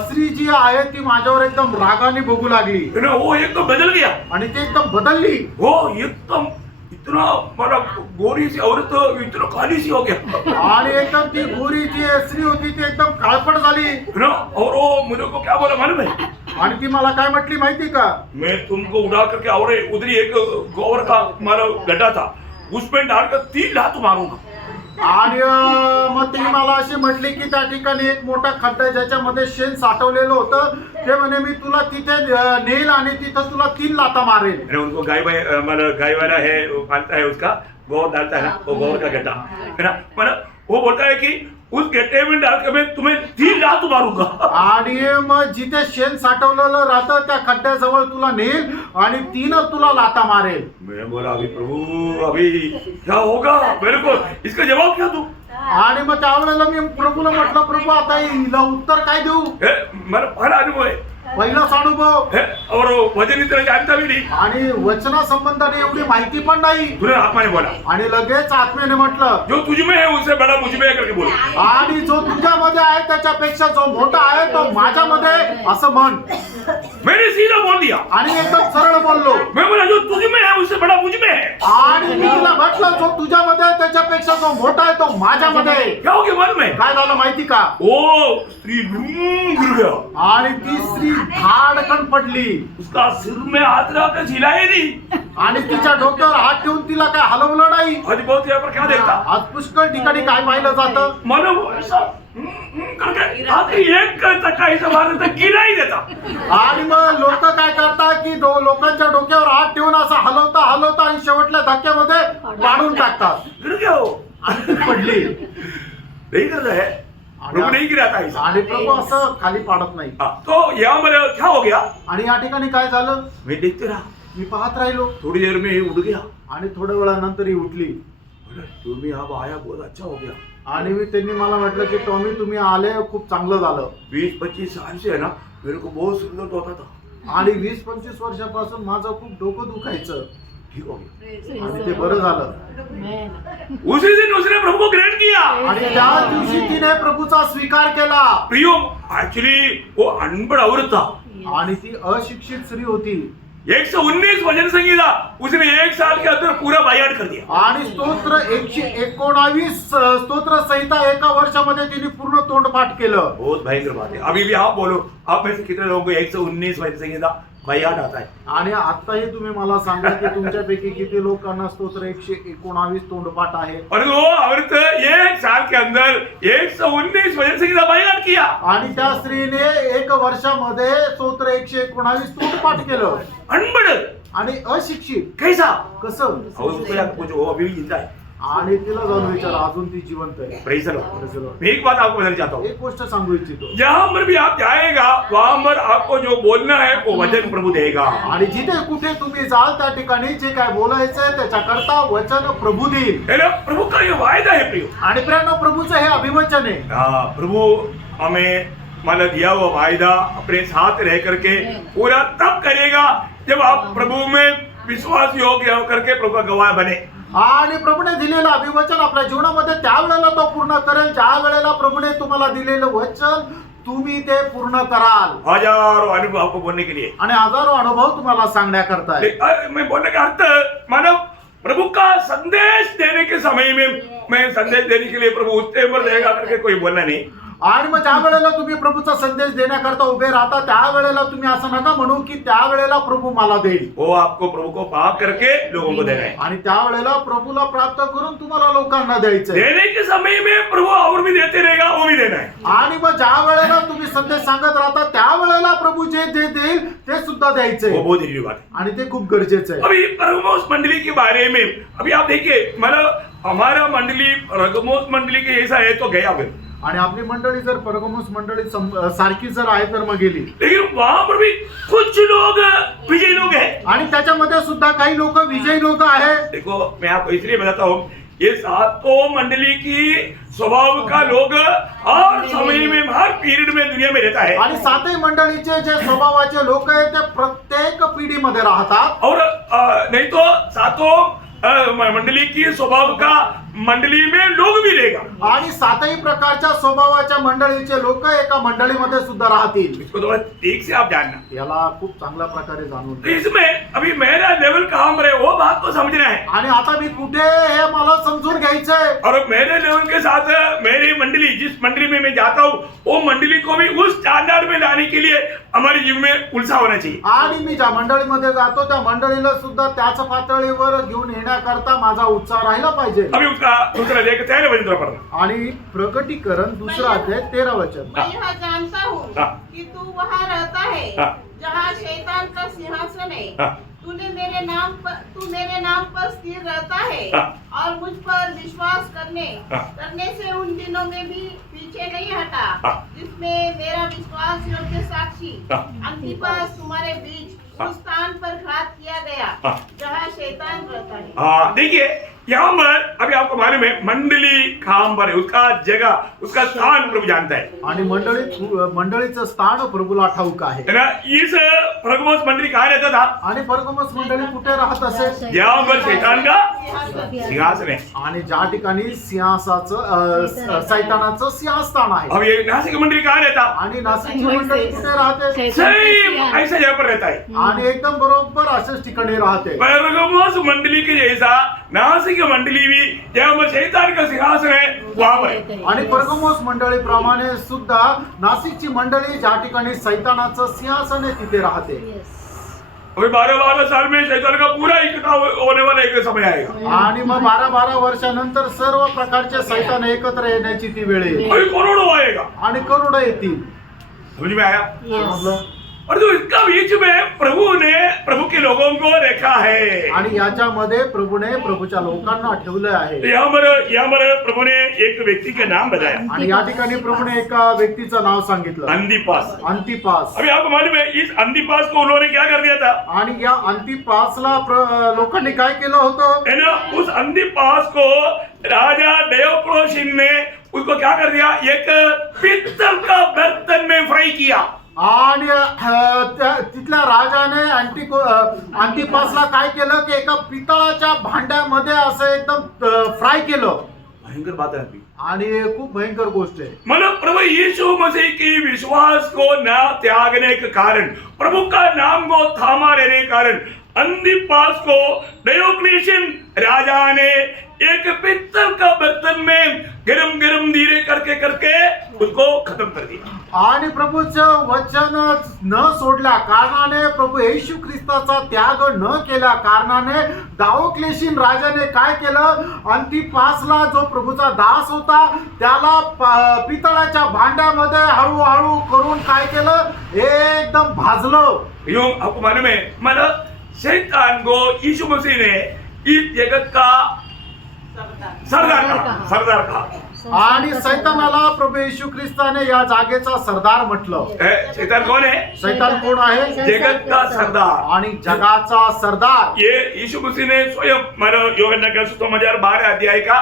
स्त्री जी आहे ती माझ्यावर एकदम रागाने बघू लागली. है ना, वो एकदम बदल गया, आणि ती एकदम बदलली. वो एकदम इतना माना गोरी सी औरत इतना काली सी हो गया, आणि एकदम ती गोरी जी स्त्री होती ती एकदम काळपट झाली. है ना। और वो मुझे को क्या बोला मालूम है, आणि ती मला काय म्हटली माहिती का, मैं तुमको उड़ा करके और उधरी एक गोबर का मारा गड्ढा था, उसमें डालकर 3 लात मारूंगा। आणि मग ती मला अशी म्हटली की त्या ठिकाणी एक मोठा खड्डा ज्याच्यामध्ये शेण साठवलेलं होतं, ते म्हणे मी तुला तिथे नेल आणि तिथं तुला 3 लाता मारेल. मैंने उनको गाय वाला है, वो पालता है, उसका गोबर डालता है ना, वो गोबर का गड्ढा है ना, मतलब वो बोलता है कि उस गड्ढे में डाल के मैं तुम्हें 3 लात मारूंगा। आणि मग जिथे शेण साठवलेलं राहतं त्या खड्ड्याजवळ तुला नेल आणि 3 तुला लाता मारेल. मैं बोला अभी प्रभु अभी क्या होगा, मेरे को इसका जवाब क्या दूं? आणि मग त्यावेळेला मी प्रभूला म्हटलं, प्रभू आता हिला उत्तर काय देऊ. मेरा पहला अनुभव है, पहिलाच अनुभव, और वजन इतना जानता भी नहीं। आणि वचना संबंधाने एवढी माहिती पण नाही. तुरंत आत्मा ने बोला, आणि लगेच आत्म्याने म्हटलं, जो तुझ में है उससे बड़ा मुझ में है करके बोलो। आणि जो तुझ्यामध्ये आहे त्याच्यापेक्षा जो मोठा आहे तो माझ्यामध्ये आहे, असं म्हण. मैंने सीधा बोल दिया, आणि एकदम सरळ बोललो. मैं बोला जो तुझ में है उससे बड़ा मुझ में है। आणि मी तिला म्हटलं जो तुझ्यामध्ये आहे त्याच्यापेक्षा जो मोठा आहे तो माझ्यामध्ये आहे. क्या हो गया मालूम है, काय झालं माहिती का, वो स्त्री गिर गया, आणि ती स्त्री धाडकन पडली. उसका सिर में हाथ रखकर हिलाए नहीं। आणि तिच्या डोक्यावर हात ठेवून तिला काय हलवलं नाही. आज बहुत यहाँ पर क्या देखता, आज पुष्कळ ठिकाणी काय पाहिलं जातं, मानो वो ऐसा करके हाथ एक चक्का ऐसा मारता गिरा ही देता। आणि मग लोक काय करतात की लोकांच्या डोक्यावर हात ठेवून असं हलवता हलवता आणि शेवटल्या धक्क्यामध्ये पाडून टाकतात. गिर गया वो, आणि ती पडली. नहीं करता है, प्रभु नहीं गिराता ऐसा। आणि प्रभू असं खाली पाडत नाही. तो यहाँ पर क्या हो गया, आणि या ठिकाणी काय झालं, मैं देखते रहा, मी पाहत राहिलो. थोड़ी देर में ही उठ गया, आणि थोड्या वेळानंतर ही उठली. तुम्ही अब आया बहुत अच्छा हो गया। आणि त्यांनी मला म्हटलं की टॉमी तुम्ही आले खूप चांगलं झालं. 20-25 साल से है ना मेरे को बहुत सुंदर होता था, आणि 20-25 वर्षापासून माझं खूप डोकं दुखायचं, ठीक हो गया, आणि ते बरं झालं. उसी दिन उसने प्रभु को ग्रहण किया। आणि त्या दिवशी तिने प्रभूचा स्वीकार केला. प्रियो एक्चुअली वो अनपढ़ औरत था, आणि ती अशिक्षित स्त्री होती. 119 वचन संहिता उसने 1 साल के अंदर पूरा बायाट कर दिया। आणि स्तोत्र 119 स्तोत्र संहिता एका वर्षामध्ये तिने पूर्ण तोंडपाठ केलं. बहुत भयंकर बात है। अभी भी आप बोलो, आप में से कितने लोगों को 119 वचन संहिता बायाट आता है? आणि आताही तुम्ही मला सांगा की तुमच्यापैकी किती लोकांना स्तोत्र 119 तोंडपाठ आहे. और वो औरत 1 साल के अंदर 119 वचन संहिता बायाट किया। आणि त्या स्त्रीने 1 वर्षामध्ये स्तोत्र 119 तोंडपाठ केलं. अनपढ़ आणि अशिक्षित कैसा? कसं. और उसको यार कुछ वो अभी भी जिंदा है। आणि तिला जाऊन विचारा अजून ती जिवंत आहे. Praise the Lord. Praise the Lord. मैं एक बात आपको बताना चाहता हूँ, एक गोष्ट सांगू इच्छितो, जहां पर भी आप जाएगा वहां पर आपको जो बोलना है वो वचन प्रभु देगा. आणि जिथे कुठे तुम्ही जाल त्या ठिकाणी जे काय बोलायचंय त्याच्याकरता वचन प्रभु देईल. है ना, प्रभु का ये वायदा है प्रियो. आणि प्रियानो प्रभूचं हे अभिवचन आहे. हाँ, प्रभु हमें माना दिया हुआ वायदा अपने साथ रह करके पूरा तब करेगा जब आप प्रभु में विश्वास योग्य होकर के प्रभु का गवाह बने. आणि प्रभूने दिलेलं अभिवचन आपल्या जीवनामध्ये त्यावेळेला तो पूर्ण करेल ज्या वेळेला प्रभूने तुम्हाला दिलेलं वचन तुम्ही ते पूर्ण कराल. हजारों अनुभव आपको बोलने के लिए. आणि हजारो अनुभव तुम्हाला सांगण्याकरता आहे. मैं बोलने का अर्थ मानव प्रभु का संदेश देने के समय में मैं संदेश देने के लिए प्रभु उस पर रहेगा करके कोई बोलना नहीं. आणि मग ज्या वेळेला तुम्ही प्रभूचा संदेश देण्याकरता उभे राहता त्यावेळेला तुम्ही असं नका म्हणू की त्यावेळेला प्रभू मला देईल. वो आपको प्रभु को पाप करके लोगों को देना है. आणि त्यावेळेला प्रभूला प्राप्त करून तुम्हाला लोकांना द्यायचं आहे. देने के समय में प्रभु और भी देते रहेगा, वो भी देना है. आणि मग ज्या वेळेला तुम्ही संदेश सांगत राहता त्यावेळेला प्रभु जे जे देईल ते सुद्धा द्यायचंय. वो बहुत जरूरी बात है. आणि ते खूप गरजेचं आहे. अभी परगमोस मंडली के बारे में अभी आप देखिए, मतलब हमारा मंडली परगमोस मंडली के जैसा है तो गया फिर, आणि आपली मंडळी जर परगमोस मंडळी सारखी जर आहे तर मग गेली. लेकिन वहां पर भी कुछ लोग विजयी लोग हैं. आणि त्याच्यामध्ये सुद्धा काही लोक विजयी लोक आहेत. देखो मैं आपको इसलिए बताता हूँ, ये सातों मंडली की स्वभाव का लोग हर समय में हर पीरियड में दुनिया में रहता है. आणि सातही मंडळीचे जे स्वभावाचे लोक आहेत ते प्रत्येक पिढीमध्ये राहतात. और नहीं तो सातों मंडली की स्वभाव का मंडली में लोग भी रहेगा. आणि सातही प्रकारच्या स्वभावाच्या मंडळीचे लोक एका मंडळीमध्ये सुद्धा राहतील. इसको थोड़ा ठीक से आप जानना. याला खूप चांगल्या प्रकारे जाणून तो इसमें अभी मेरा लेवल कहाँ पर है वो बात को समझना है. आणि आता मी कुठे हे मला समजून घ्यायचंय. और मेरे लेवल के साथ मेरी मंडली, जिस मंडली में मैं जाता हूँ वो मंडली को भी उस स्टैंडर्ड में लाने के लिए हमारे जीवन में उत्साह होना चाहिए. आणि मी ज्या मंडळीमध्ये जातो त्या मंडळीला सुद्धा त्याच पातळीवर घेऊन येण्याकरता माझा उत्साह राहिला पाहिजे. अभी उसका दूसरा लेकर 13 वचन थोड़ा पढ़ना. आणि प्रकटीकरण 2 अध्याय 13 वचन. मैं यह जानता हूँ हाँ. कि तू वहाँ रहता है हाँ. जहाँ शैतान का सिंहासन है. हाँ. तू मेरे नाम पर स्थिर रहता है हाँ. और मुझ पर विश्वास हाँ. करने से उन दिनों में भी पीछे नहीं हटा हाँ. जिसमें मेरा विश्वास योग्य साक्षी हाँ. अंतिपास तुम्हारे बीच हाँ. उस स्थान पर घात किया गया हाँ. जहाँ शैतान रहता है. हाँ, देखिए यहाँ पर अभी आपको मालूम है मंडली कहाँ पर है, उसका जगह उसका स्थान प्रभु जानता है. आणि मंडळीचं स्थान प्रभूला ठाऊक आहे. है ना. इस परगमोस मंडली कहाँ रहता था? आणि परगमस मंडळी कुठे राहत असेल? जहाँ पर शैतान का सिंहासन. सिंहासन है. आणि ज्या ठिकाणी सिंहासाचं सैतानाचं सिंहस्थान आहे. अब ये नासिक मंडली कहाँ रहता? आणि नाशिकची मंडळी कुठे राहते? सेम ऐसा यहाँ पर रहता है. आणि एकदम बरोबर अशाच ठिकाणी राहते. परगमोस मंडली के जैसा नासिक मंडली भी जहाँ पर शैतान का सिंहासन है वहाँ पर है. आणि परगमोस मंडळी प्रमाणे सुद्धा नाशिकची मंडळी ज्या ठिकाणी सैतानाचं सिंहासन आहे तिथे राहते. अभी 12 साल में शैतान का पूरा इकट्ठा होने वाला एक समय आएगा. आणि मग 12 वर्षानंतर सर्व प्रकारचे सैतान एकत्र येण्याची ती वेळ येईल. अभी करोड़ों आएगा. आणि करोड येतील. समझ में आया? समजलं? और जो इसका बीच में प्रभु ने प्रभु के लोगों को रखा है. आणि याच्यामध्ये प्रभूने प्रभूच्या लोकांना ठेवलं आहे. तो यहाँ पर प्रभु ने एक व्यक्ति का नाम बताया, आणि या ठिकाणी प्रभूने एका व्यक्तीचं नाव सांगितलं, अंतिपास. अंतिपास. अभी आपको मालूम है इस अंतिपास को उन्होंने क्या कर दिया था? आणि या अंतिपासला लोकांनी काय केलं होतं? है ना. उस अंतिपास को राजा डेयोक्लेशियन ने उसको क्या कर दिया? एक पित्तल का बर्तन में फ्राई किया. आणि तिथल्या राजाने अंतिपासला काय केलं की एका पितळाच्या भांड्यामध्ये असं एकदम फ्राय केलं. भयंकर बात है. आणि खूप भयंकर गोष्ट आहे. मतलब प्रभु यीशु मसीह की विश्वास को न त्यागने के कारण, प्रभु का नाम को थामा रहने के कारण अंतिपास को डेयोक्लेशियन राजा ने एक पित्तल का बर्तन में गरम गरम धीरे करके करके उसको खत्म कर दिया. आणि प्रभूचं वचन न सोडल्या कारणाने, प्रभू येशू ख्रिस्ताचा त्याग न केल्या कारणाने डायोक्लेशियन राजाने काय केलं? अंतिपासला जो प्रभूचा दास होता त्याला पितळाच्या भांड्यामध्ये हळूहळू करून काय केलं? एकदम भाजलं. यूं आपको मालूम है, मतलब शैतान को यीशु मसीह ने इस जगत का सरदार कहा आणि सैतानाला प्रभू येशू ख्रिस्ताने या जागेचा सरदार म्हटलं. शैतान कौन है? सैतान कोण आहे? जगत का सरदार. आणि जगाचा सरदार. ये यीशु मसीह ने स्वयं यूहन्ना का सुसमाचार 12 अध्याय का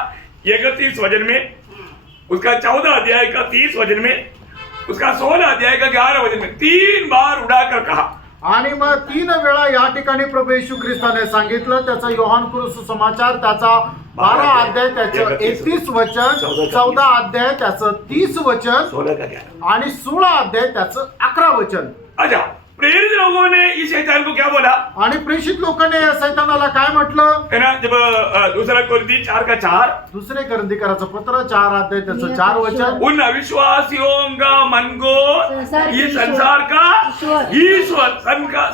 31 वचन में, उसका 14 अध्याय का 30 वचन में, उसका 16 अध्याय का 11 वचन में 3 बार उड़ाकर कहा. आणि मग 3 वेळा या ठिकाणी प्रभू येशू ख्रिस्ताने सांगितलं. त्याचा योहान सुसमाचार त्याचा 12 अध्याय त्याचं 31 वचन, 14 अध्याय त्याचं 30 वचन 16 का 11 आणि 16 अध्याय त्याचं 11 वचन. अच्छा, प्रेरित लोगों ने इस शैतान को क्या बोला? आणि प्रेषित लोकांनी या सैतानाला काय म्हटलं? है ना, जब दूसरा कोरिन्थी 4 का 4, दुसरे करंदीकराचं पत्र 4 अध्याय त्याचं 4 वचन. उन अविश्वासियों का मन को ये संसार का ईश्वर,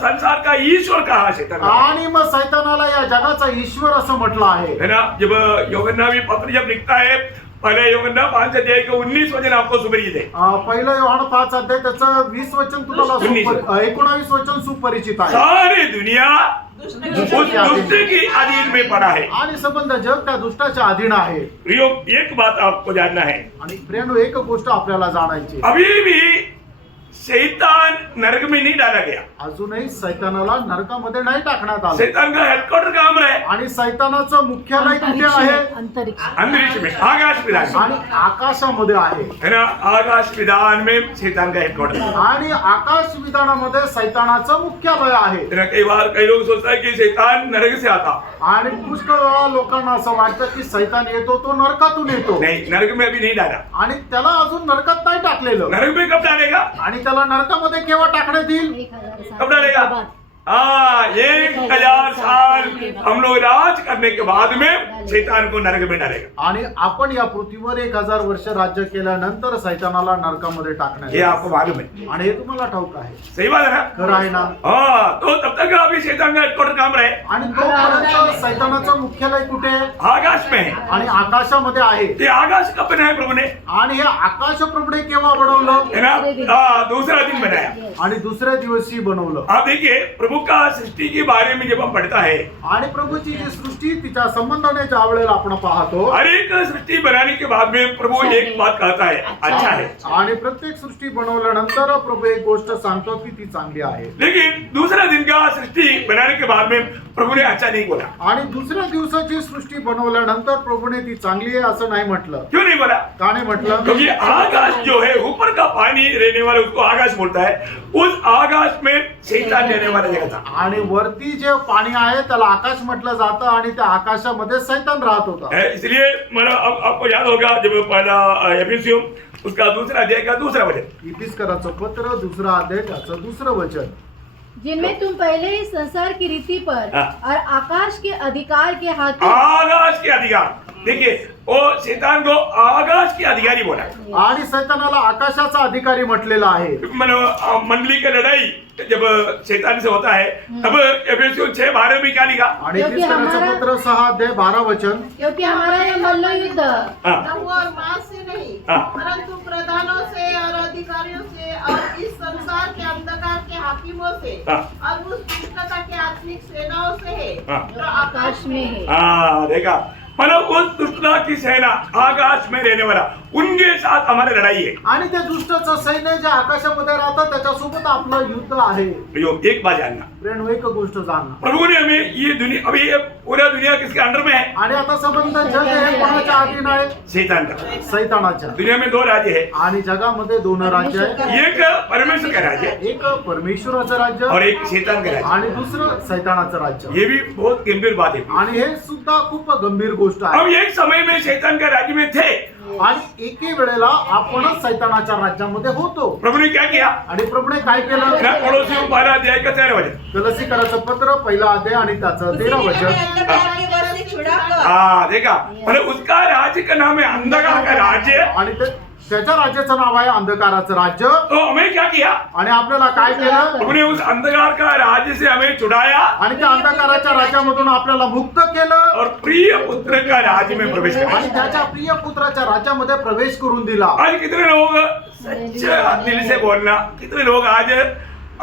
संसार का ईश्वर कहा शैतान. आणि मग सैतानाला या जगाचा ईश्वर असं म्हटलं आहे. है ना, जब यूहन्ना भी पत्र जब लिखता है, पहले यूहन्ना 5 अध्याय का 19 वचन आपको सुपरिचित है. पहिलं योहान 5 अध्याय त्याचं 20 वचन तुम्हाला 19 वचन सुपरिचित आहे. सारी दुनिया उस दुष्ट की अधीन में पड़ा है. आणि संबंध जग त्या दुष्टाच्या अधीन आहे. प्रियो, एक बात आपको जानना है, आणि प्रियनो एक गोष्ट आपल्याला जाणायची. अभी भी शैतान नरक में नहीं डाला गया. अजूनही सैतानाला नरकामध्ये नाही टाकण्यात आलं. शैतान का हेडक्वार्टर कहाँ पर है? आणि सैतानाचं मुख्यालय कुठे आहे? अंतरिक्ष में, आकाश विधान आणि आकाशामध्ये आहे. है ना, आकाश विधान में शैतान का हेडक्वार्टर है. आणि आकाश विधानामध्ये सैतानाचं मुख्यालय आहे. है ना, कई बार कई लोग सोचता है कि शैतान नरक से आता. आणि पुष्कळ वेळा लोकांना असं वाटतं की सैतान येतो तो नरकातून येतो. नहीं, नरक में अभी नहीं डाला. आणि त्याला अजून नरकात नाही टाकलेलं. नरक में कब डालेगा? आणि त्याला नरकामध्ये केव्हा टाकण्यात येईल? कब डालेगा? 1000 साल हम लोग राज करने के बाद में शैतान को नरक में डालेगा. आणि आपण या पृथ्वीवर 1000 वर्ष राज्य केल्यानंतर सैतानाला नरकामध्ये टाकण्यात ये येईल. आपको मालूम है. आणि हे तुम्हाला ठाऊक आहे. सही बात है ना? खरं आहे ना? हाँ, तो तब तक अभी शैतान का हेडक्वार्टर काम रहे, आणि तोपर्यंत सैतानाचं मुख्यालय कुठे आहे? आकाश में है. आणि आकाशामध्ये आहे. ये आकाश कब बनाया प्रभु ने? आणि हे आकाश प्रभुने केव्हा बनवलं? है ना, दूसरा दिन बनाया. आणि दुसऱ्या दिवशी बनवलं. आप देखिए, प्रभु का सृष्टि के बारे में जब हम पढ़ता है, आणि प्रभूची जी सृष्टी तिच्या संबंधाने ज्या वेळेला आपण पाहतो, हर एक सृष्टि बनाने के बाद में प्रभु एक बात कहता है, अच्छा है. आणि प्रत्येक सृष्टी बनवल्यानंतर प्रभू एक गोष्ट सांगतो की ती चांगली आहे. लेकिन दूसरा दिन का सृष्टि बनाने के बाद में प्रभु ने अच्छा नहीं बोला. आणि दुसऱ्या दिवसाची सृष्टी बनवल्यानंतर प्रभूने ती चांगली आहे असं नाही म्हटलं. क्यों नहीं बोला? का नाही म्हटलं? क्योंकि आकाश जो है, ऊपर का पानी रहने वाला उसको आकाश बोलता है. उस आकाश में शैतान रहने वाला जगह था. आणि वरती जे पाणी आहे त्याला आकाश म्हटलं जातं आणि त्या आकाशामध्ये सैतान राहत होता. इसलिए आपको याद होगा जब पहला एफिसियम उसका दूसरा अध्याय का दूसरा वचन, इफिसकराचं पत्र 2 अध्याय त्याचं 2 वचन, जिनमें तुम पहले ही संसार की रीति पर और आकाश के अधिकार के हाथों, आकाश के अधिकार. देखिए, वो शैतान को आकाश के अधिकारी बोला. आणि सैतानाला आकाशाचा अधिकारी म्हटलेला आहे. मंडली का लड़ाई जब शैतान से होता है, तब एफिसियों 6:12 में क्या लिखा? आणि इफिसकराचं पत्र 6 अध्याय 12 वचन, क्योंकि हमारा यह मल्लयुद्ध लहू और मांस से नहीं, परंतु प्रधानों से और अधिकारियों से और इस संसार के अंधकार के हाकिमों से और उस दुष्टता के आत्मिक सेनाओं से है जो आकाश में है. हाँ, देखा, मतलब उस दुष्टता की सेना आकाश में रहने वाला, उनके साथ हमारी लड़ाई है. आणि त्या दुष्टाचं सैन्य जे आकाशामध्ये राहतं त्याच्यासोबत आपलं युद्ध आहे. एक बात जानना, प्रेम एक गोष्ट जाणणं, प्रभु ने हमें ये दुनिया, अभी ये पूरा दुनिया किसके अंडर में है? आणि आता संबंध जग हे कोणाच्या अधीन आहे? शैतान का. सैतानाच्या. दुनिया में 2 राज्य है. आणि जगामध्ये 2 राज्य आहेत. एक परमेश्वर का राज्य, एक परमेश्वराचं राज्य और एक शैतान का राज्य. आणि दुसरं सैतानाचं राज्य. ये भी बहुत गंभीर बात है. आणि हे सुद्धा खूप गंभीर गोष्ट हम आहे. एक समय में शैतान का राज्य में थे. आणि एके वेळेला आपणच सैतानाच्या राज्यामध्ये होतो. प्रभु ने क्या किया? आणि प्रभूने काय केलं? कोलोसियों 12 अध्याय का 13 वचन, कलसीकराचं पत्र 1 अध्याय आणि त्याचं 13 वचन. अंधकार के वश से छुड़ाकर हाँ, देखा, मतलब उसका राज्य का नाम है अंधकार का राज्य. आणि त्याच्या राज्याचं नाव आहे अंधकाराचं राज्य. तो हमें क्या किया? आणि आपल्याला काय केलं? प्रभु ने उस अंधकार का राज्य से हमें छुड़ाया आणि त्या अंधकाराच्या राज्यामधून आपल्याला मुक्त केलं और प्रिय पुत्र का राज्य में प्रवेश आणि कराया. त्याच्या प्रिय पुत्राच्या राज्यामध्ये प्रवेश करून दिला. आज कितने लोग सच्चे दिल से बोलना, कितने लोग आज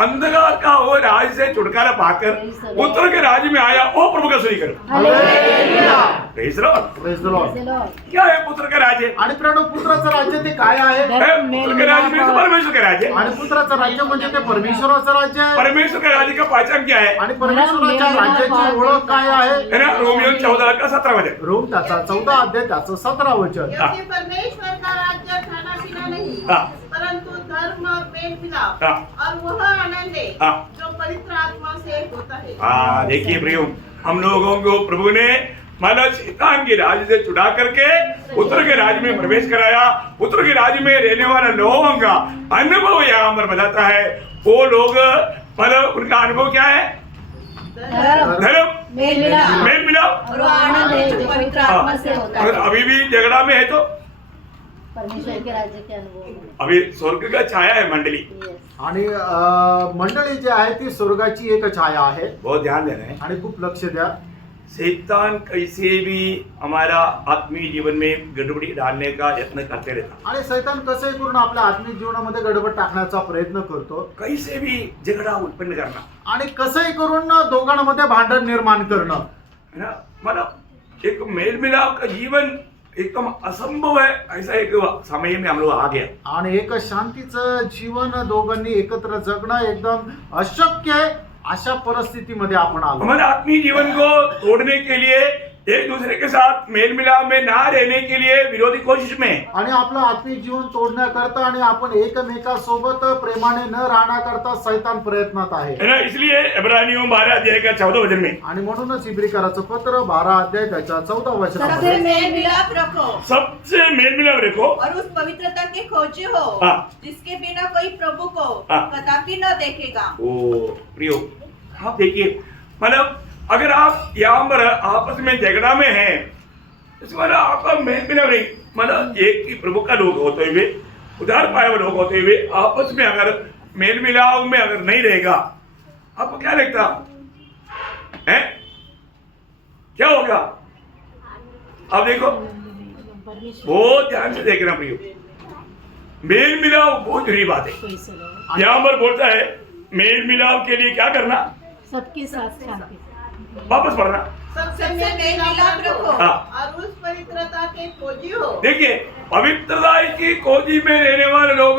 अंधकार का वो राज से छुटकारा पाकर पुत्र के राज्य में आया, वो प्रभु का स्तुति करो। Hallelujah. Praise the Lord. Praise the Lord. Praise the Lord. क्या है पुत्र का राज्य? आणि प्रणव पुत्राचं राज्य ते काय आहे? पुत्र के राज्य में तो परमेश्वर का राज्य है। आणि पुत्राचं राज्य म्हणजे ते परमेश्वराचं राज्य आहे. परमेश्वर के राज्य का पहचान क्या है? आणि परमेश्वराच्या राज्याची ओळख काय आहे? है ना, रोमियो 14 का 17 वचन। रोम त्याचा 14 अध्याय त्याचं 17 वचन. क्योंकि परमेश्वर का राज्य खाना पीना नहीं, हाँ। परंतु धर्म और मेल मिलाप हाँ। और वह आनंद है हाँ। जो पवित्र आत्मा से होता है। हाँ, देखिए प्रियो, हम लोगों को प्रभु ने मानव शैतान के राज्य से छुड़ा करके पुत्र के राज्य में प्रवेश कराया। पुत्र के राज्य में रहने वाले लोगों का अनुभव यहाँ पर बताता है। वो लोग मतलब उनका अनुभव क्या है? धर्म, मेल मिलाप मेल मिलाप और वो आनंद है जो पवित्र आत्मा से होता अगर है। अभी भी झगड़ा में है तो परमेश्वर के राज्य के अनुभव में। अभी स्वर्ग का छाया है मंडली। Yes. आणि मंडळी जी आहे ती स्वर्गाची एक छाया आहे. बहुत ध्यान देना है। आणि खूप लक्ष द्या. शैतान कैसे भी हमारा आत्मीय जीवन में गड़बड़ी डालने का यत्न करते रहता, आणि शैतान कसंही करून आपल्या आत्मिक जीवनामध्ये गडबड टाकण्याचा प्रयत्न करतो. कैसे भी झगड़ा उत्पन्न करना, आणि कसंही करून दोघांमध्ये भांडण निर्माण करणं. है ना, मतलब एक मेल मिलाप का जीवन एकदम असंभव है, ऐसा एक समय में हम लोग आ गया। आणि एक शांतीचं जीवन दोघांनी एकत्र जगणं एकदम अशक्य आहे, अशा परिस्थितीमध्ये आपण आलो. हमारे आत्मीय जीवन को तोड़ने के लिए, एक दूसरे के साथ मेल मिलाप में ना रहने के लिए विरोधी कोशिश में, आणि आपलं आत्मिक जीवन तोडण्याकरता आणि आपण एकमेकांसोबत प्रेमाने न राहण्याकरता शैतान प्रयत्नात आहे. है ना, इसलिए इब्रानियों 12 अध्याय का 14 वचन में आणि म्हणूनच इब्रिकराचं पत्र 12 अध्याय त्याच्या 14 सबसे वचनामध्ये मेल मिलाप रखो सबसे मेल मिलाप रखो और उस पवित्रता के खोजी हो हाँ। जिसके बिना कोई प्रभु को हाँ। कदापि न देखेगा। ओ प्रियो, आप देखिए, मतलब अगर आप यहाँ पर आपस में झगड़ा में हैं, इसका मतलब आपका मेल मिलाप नहीं, मतलब एक ही प्रभु का लोग होते हुए, उधार पाए हुए लोग होते हुए आपस में अगर मेल मिलाप में अगर नहीं रहेगा, आपको क्या लगता है? क्या होगा? अब देखो, बहुत ध्यान से देखना प्रियो, मेल मिलाप बहुत जरूरी बात है। Praise the Lord. यहाँ पर बोलता है मेल मिलाप के लिए क्या करना? सबके साथ शांति। वापस पढ़ना। सबसे सबसे मेल मिलाप रखो हाँ। और उस पवित्रता के खोजी हो। देखिए, पवित्रता की खोजी में रहने वाले लोग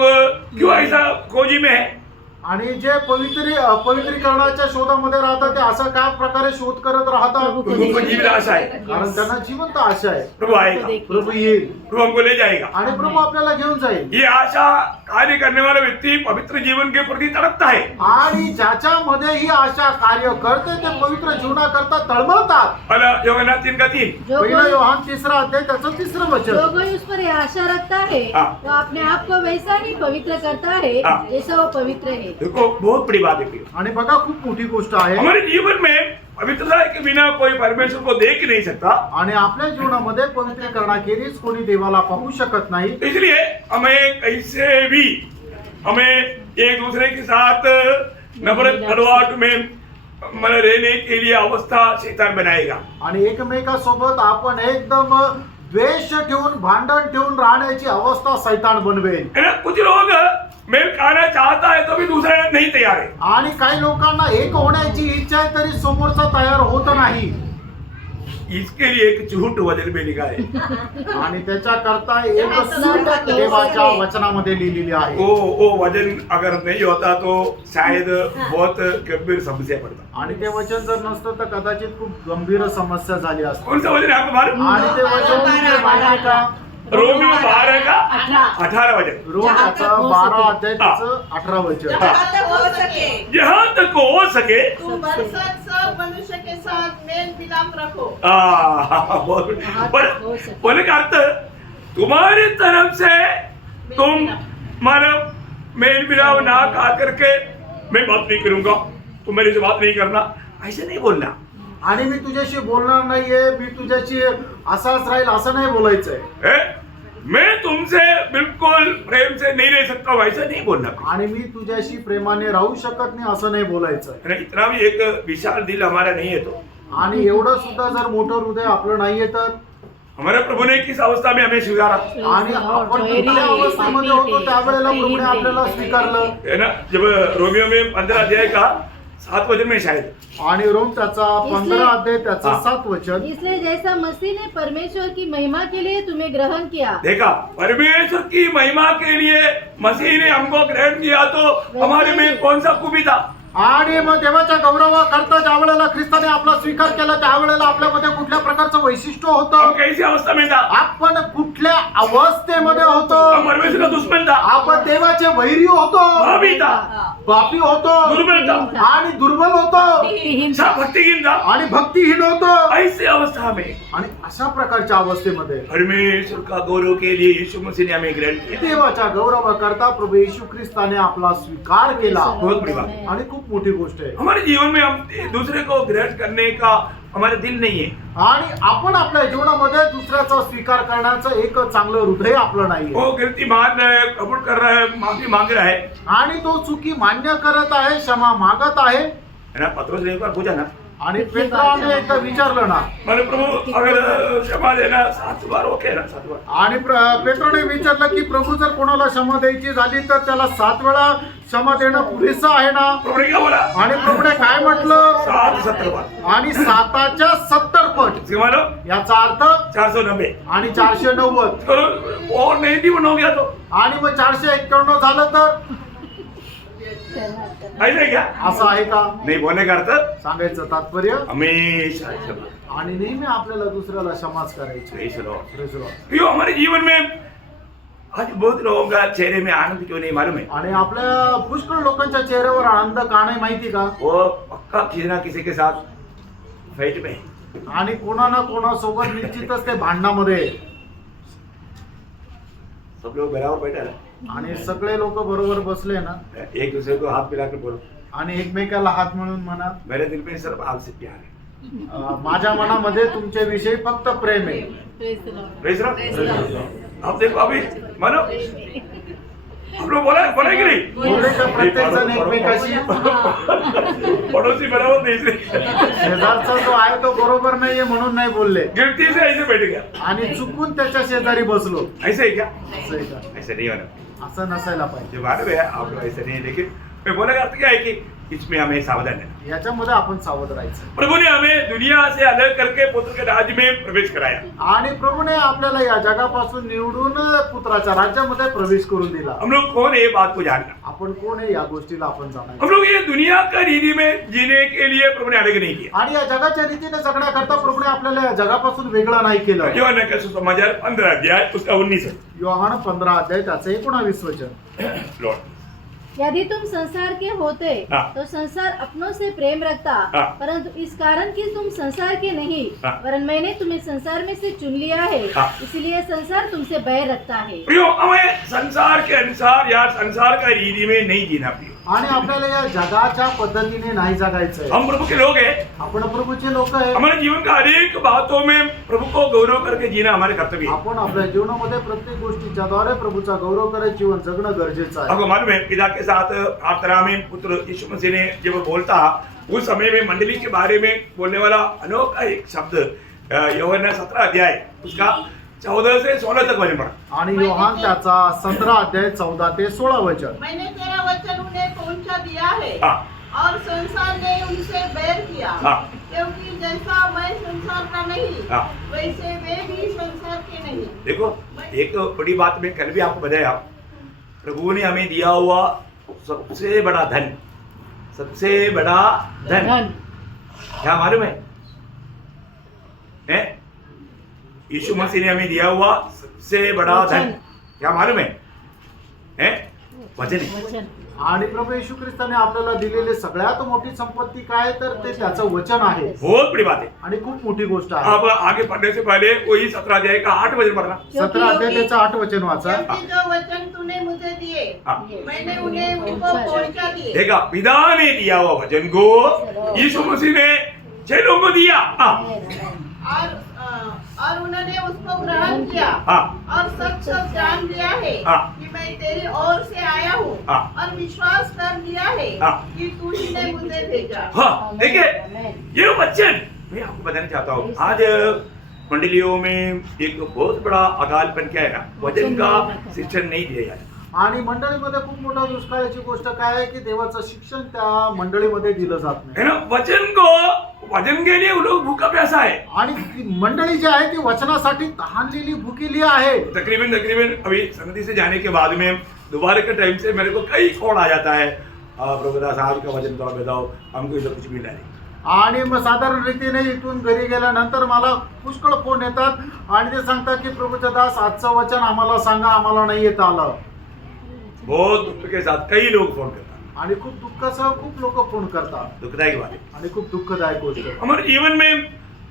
क्यों ऐसा खोजी में है? आणि जे पवित्रीकरणाच्या शोधामध्ये राहतात ते असं काय प्रकारे शोध करत राहतात? प्रभु को जीवित आशा है, कारण त्यांना जिवंत आशा आहे. प्रभु आएगा, प्रभु येईल प्रभु हमको ले जाएगा। आणि प्रभु आपल्याला घेऊन जाईल. ये आशा कार्य करने वाला व्यक्ति पवित्र जीवन के प्रति तड़पता है। आणि ज्याच्यामध्ये ही आशा कार्य करते ते पवित्र जीवनाकरता तळमळतात. और योगनाथ 3 का 3 जो पहिला कोई योहान 3 अध्याय त्याचं 3 वचन. जो कोई उस पर ये आशा रखता है हाँ। वो अपने आप को वैसा ही पवित्र करता है हाँ। जैसा वो पवित्र है। देखो, बहुत बड़ी बात है प्रियो। आणि बघा खूप मोठी गोष्ट आहे. हमारे जीवन में पवित्रता के बिना कोई परमेश्वर को देख नहीं सकता, आणि आपल्या जीवनामध्ये पवित्रीकरणाखेरीज कोणी देवाला पाहू शकत नाही. तो इसलिए हमें कैसे भी हमें एक दूसरे के साथ नफरत कड़वाहट में मन रहने के लिए अवस्था शैतान बनाएगा। आणि एकमेकांसोबत आपण एकदम द्वेष ठेवून भांडण ठेवून राहण्याची अवस्था शैतान बनवेल. है ना, कुछ लोग मेल खाना चाहता है तो भी दूसरा नहीं तैयार है। आणि काही लोकांना एक होण्याची इच्छा आहे तरी समोरचा तयार होत नाही. इसके लिए एक झूठ वचन में लिखा है, आणि त्याच्याकरता एक सूट देवाच्या वचनामध्ये लिहिलेली आहे. वो वचन अगर नहीं होता तो शायद बहुत गंभीर समस्या पड़ता। आणि ते वचन जर नसतं तर कदाचित खूप गंभीर समस्या झाली असती. कौन सा वचन है आपको मालूम? आणि ते वचन म्हणजे माहिती का? रोमियो 12 का 18 18 वचन। रोम त्याचं 12 अध्याय त्याचं 18 वचन. जहाँ तक हो सके जहाँ तक हो सके तुम बरसात सब मनुष्य के साथ मेल मिलाप रखो। बहुत बोले का अर्थ, तुम्हारी तरफ से तुम मानव मेल मिलाप ना खा करके मैं बात नहीं करूंगा, तुम मेरे से बात नहीं करना, ऐसे नहीं बोलना। आणि मी तुझ्याशी बोलणार नाहीये, मी तुझ्याशी असाच राहील असं नाही बोलायचंय. मैं तुमसे बिल्कुल प्रेम से नहीं रह सकता, वैसा नहीं बोलना। आणि मी तुझ्याशी प्रेमाने राहू शकत नाही असं नाही बोलायचंय. है ना, इतना भी एक विशाल दिल हमारा नहीं है तो आणि एवढं सुद्धा जर मोठं हृदय आपलं नाहीये तर हमारे प्रभु ने किस अवस्था में हमें स्वीकारा आणि आपण कुठल्या अवस्थेमध्ये होतो त्यावेळेला प्रभूने आपल्याला स्वीकारलं. है ना. जब रोमियो में 15 अध्याय का 7 वचन में शायद आणि रोम त्याचा 15 अध्याय त्याचं हा. 7 वचन. इसलिए जैसा मसीह ने परमेश्वर की महिमा के लिए तुम्हें ग्रहण किया, देखा परमेश्वर की महिमा के लिए मसीह ने हमको ग्रहण किया तो हमारे में कौन सा खूबी था. आणि मग देवाच्या गौरवाकरता ज्या वेळेला ख्रिस्ताने आपला स्वीकार केला त्यावेळेला आपल्यामध्ये कुठल्या प्रकारचं वैशिष्ट्य हम होतं, कैसी अवस्था में था. आपण कुठल्या अवस्थेमध्ये होतो, हम परमेश्वर का दुश्मन था. आपण देवाचे वैरी होतो, भावी था. पापी होतो दुर्बल था. आणि दुर्बल होतो भक्तिहीन था. आणि भक्तिहीन होतो. ऐसी अवस्था में आणि अशा प्रकारच्या अवस्थेमध्ये परमेश्वर का गौरव के लिए यीशु मसीह ने हमें ग्रहण किया. देवाच्या गौरवाकरता प्रभू येशू ख्रिस्ताने आपला स्वीकार केला. बहुत बड़ी बात. आणि खूप मोठी गोष्ट आहे. हमारे जीवन में हम दूसरे को ग्रहण करने का हमारा दिल नहीं है. आणि आपण आपल्या जीवनामध्ये दुसऱ्याचा स्वीकार करण्याचं एक चांगलं हृदय आपलं नाहीये. वो गलती मान रहा है, कबूल कर रहा है, माफी मांग रहा है. आणि तो चुकी मान्य करत आहे, क्षमा मागत आहे. है ना. पत्रोस ने एक बार पूछा ना, आणि पेत्राने एकदा विचारलं ना, मैंने प्रभु अगर क्षमा देना 7 बार ओके ना. 7 बार. आणि पेत्राने विचारलं की प्रभू जर कोणाला क्षमा द्यायची झाली तर त्याला 7 वेळा क्षमा देणं पुरेसं आहे ना. प्रभु ने क्या बोला. आणि प्रभूने काय म्हटलं, 770 बार. आणि 7च्या 70 पट. इसके मानो याचा अर्थ 490. आणि 490. तो और नहीं थी वो हो गया तो आणि मग 491 झालं तर ऐसा है क्या. असं आहे का. नहीं बोलने का अर्थ सांगायचं तात्पर्य हमेशा क्षमा. आणि नेहमी आपल्याला दुसऱ्याला क्षमाच करायची. Praise the Lord. Praise the Lord. क्यों हमारे जीवन में आज बहुत लोगों का चेहरे में आनंद क्यों नहीं मालूम है. आणि आपल्या पुष्कळ लोकांच्या चेहऱ्यावर आनंद का नाही माहिती का. वो पक्का किसी ना किसी के साथ फाइट में. आणि कोणा ना कोणासोबत निश्चितच ते भांडणामध्ये. सब लोग बराबर बैठा है. आणि सगळे लोक बरोबर बसले ना एक दूसरे को हाथ मिलाकर बोलो, आणि एकमेकाला हात मिळून म्हणा, मेरे दिल में सिर्फ आपसे प्यार है. माझ्या मनामध्ये तुमच्या विषयी फक्त प्रेम आहे. Praise the Lord. आप देखो अभी मानो हम लोग बोला कि नहीं. बोलले का प्रत्येक जण एकमेकाशी. पड़ोसी बराबर नहीं से शेजारचा जो आहे तो बरोबर नाहीये म्हणून नाही बोलले, गिरती से ऐसे बैठ गया. आणि चुकून त्याच्या शेजारी बसलो. ऐसे ही क्या. असं आहे का. ऐसे नहीं होना. असं नसायला पाहिजे. जो मालूम है आप लोग ऐसे नहीं है, लेकिन मैं बोला अर्थ क्या है कि इसमें हमें सावधान रहना. याच्यामध्ये आपण सावध राहायचं. प्रभु ने हमें दुनिया से अलग करके पुत्र के राज्य में प्रवेश कराया. आणि प्रभूने आपल्याला या जगापासून निवडून पुत्राच्या राज्यामध्ये प्रवेश करून दिला. हम लोग कौन है ये बात को जानना. आपण कोण आहे या गोष्टीला आपण जाणायचं. हम लोग ये दुनिया का रीति में जीने के लिए प्रभु ने अलग नहीं किया. आणि या जगाच्या रीतीने जगण्याकरता प्रभूने आपल्याला या जगापासून वेगळा नाही केलं. योहान का सुसमाचार 15 अध्याय उसका 19 है. योहान 15 अध्याय त्याचं 19 वचन. लॉर्ड. यदि तुम संसार के होते हाँ। तो संसार अपनों से प्रेम रखता, हाँ। परंतु इस कारण कि तुम संसार के नहीं, हाँ। वरन मैंने तुम्हें संसार में से चुन लिया है, हाँ। इसलिए संसार तुमसे बैर रखता है. प्रियो हमें संसार के अनुसार या संसार का रीति में नहीं जीना. प्रियो आणि आपल्याला या जगाच्या पद्धतीने नाही जगायचंय. हम प्रभु के लोग हैं. आपण प्रभूचे लोक आहे. हमारे जीवन का हर एक बातों में प्रभु को गौरव करके जीना हमारे कर्तव्य है. आपण आपल्या जीवनामध्ये प्रत्येक गोष्टीच्या द्वारे प्रभूचा गौरव करत जीवन जगणं गरजेचं आहे. आपको मालूम है पिता के साथ प्रार्थना में पुत्र यीशु मसीह ने जब बोलता उस समय में मंडली के बारे में बोलने वाला अनोखा एक शब्द यूहन्ना 17 अध्याय उसका 14 से 16 तक वचन पढ़ा. आणि योहान त्याचा 17 अध्याय 14 ते 16 वचन. मैंने तेरा वचन उन्हें पहुंचा दिया है हाँ. और संसार ने उनसे बैर किया, हाँ. क्योंकि जैसा मैं संसार का नहीं हाँ. वैसे वे भी संसार के नहीं. देखो एक बड़ी बात मैं कल भी आपको बताया, प्रभु ने हमें दिया हुआ सबसे बड़ा धन, सबसे बड़ा धन क्या मालूम है? यीशु मसीह ने हमें दिया हुआ सबसे बड़ा धन क्या मालूम है? वचन है. आणि प्रभू येशू ख्रिस्ताने आपल्याला दिलेले सगळ्यात मोठी संपत्ती काय तर ते त्याचं वचन आहे. बहुत बड़ी बात है. आणि खूप मोठी गोष्ट आहे. अब आगे पढ़ने से पहले वही 17 अध्याय का 8 वचन पढ़ना. 17 अध्याय त्याचं 8 वचन वाचा. क्योंकि जो वचन तूने मुझे दिए हाँ. मैंने उन्हें उनको पहुंचा दिए. देखा पिता ने दिया हुआ वचन को यीशु मसीह ने चेलों को दिया. और उन्होंने उसको ग्रहण किया हाँ. और सच सच जान लिया है हाँ. कि मैं तेरी ओर से आया हूँ हाँ. और विश्वास कर लिया है हाँ. कि तू ही ने मुझे भेजा. हाँ देखिए ये वचन मैं आपको बताना चाहता हूँ. आज मंडलियों में एक बहुत बड़ा अकालपन क्या है ना, वचन का शिक्षण नहीं दिया जाता. आणि मंडळीमध्ये खूप मोठा दुष्काळाची गोष्ट काय आहे की देवाचं शिक्षण त्या मंडळीमध्ये दिलं जात नाही. है ना, वचन के लिए वो लोग भूखा प्यासा है. आणि ती मंडळी जी आहे ती वचनासाठी तहानलेली भुकेली आहे. तकरीबन अभी संगति से जाने के बाद में दोबारा के टाइम से मेरे को कई फोन आ जाता है, प्रभुदास आज का वचन थोड़ा बताओ, हमको इधर कुछ मिला नहीं. आणि मग साधारण रीतीने इथून घरी गेल्यानंतर मला पुष्कळ फोन येतात आणि ते सांगतात की प्रभूचा दास आजचं वचन आम्हाला सांगा, आम्हाला नाही येत आलं. बहुत दुख के साथ कई लोग फोन करता है. आणि खूप दुःखासह खूप लोक फोन करतात दुखदायक बात है. आणि खूप दुःखदायक गोष्ट आहे. हमारे जीवन में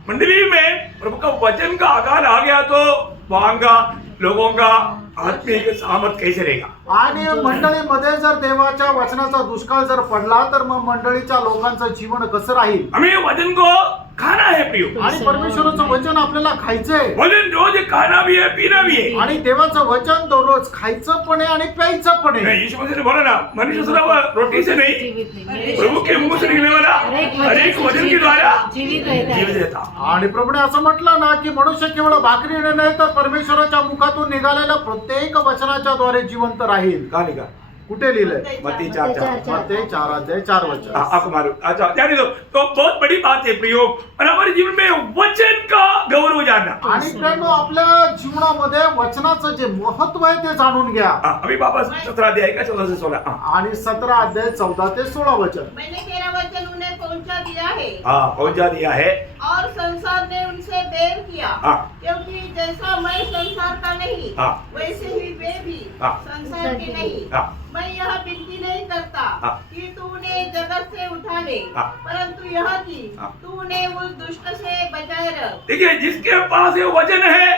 मंडली में प्रभु का वचन का आकार आ गया तो वहां का लोगों का आत्मिक सामर्थ्य कैसे रहेगा. आणि मंडळीमध्ये जर देवाच्या वचनाचा दुष्काळ जर पडला तर मग मंडळीच्या लोकांचं जीवन कसं राहील. हमें वचन को खाना है प्रियो. आणि परमेश्वराचं वचन आपल्याला खायचंय. वचन रोज खाना भी है, पीना भी है. आणि देवाचं वचन दररोज खायचं पण आहे आणि प्यायचं पण आहे. यीशु मसीह ने बोला ना, मनुष्य सिर्फ रोटी से नहीं, जीवित नहीं, प्रभु के मुंह से निकलने वाला हर एक वचन के द्वारा जीवित रहता जीवित है. रहता. आणि प्रभूने असं म्हटलं ना की मनुष्य केवळ भाकरीने नाही तर परमेश्वराच्या मुखातून निघालेल्या प्रत्येक वचनाच्या द्वारे जिवंत राहील. कहा लिखा? कुठे लिहिलंय? मत्ती 4:4. मत्ती 4:4 आपको मालूम, अच्छा जाने दो. तो बहुत बड़ी बात है प्रियो, और हमारे जीवन में वचन का गौरव जानना. आणि प्रेम आपल्या जीवनामध्ये वचनाचं जे महत्व आहे ते जाणून घ्या. अभी वापस 17 अध्याय का 14 से 16. आणि 17 अध्याय 14 ते 16 वचन. मैंने तेरा वचन उन्हें पहुंचा दिया है पहुंचा दिया है. और संसार ने उनसे बैर किया, हाँ। क्योंकि जैसा मैं संसार का नहीं हाँ। वैसे ही वे भी हाँ। संसार के नहीं. हाँ। मैं यह विनती नहीं करता हाँ। कि तू उन्हें जगत से उठा ले, हाँ। परंतु यह कि हाँ। तू उन्हें उस दुष्ट से बचाए रख. देखिए, जिसके पास ये वचन है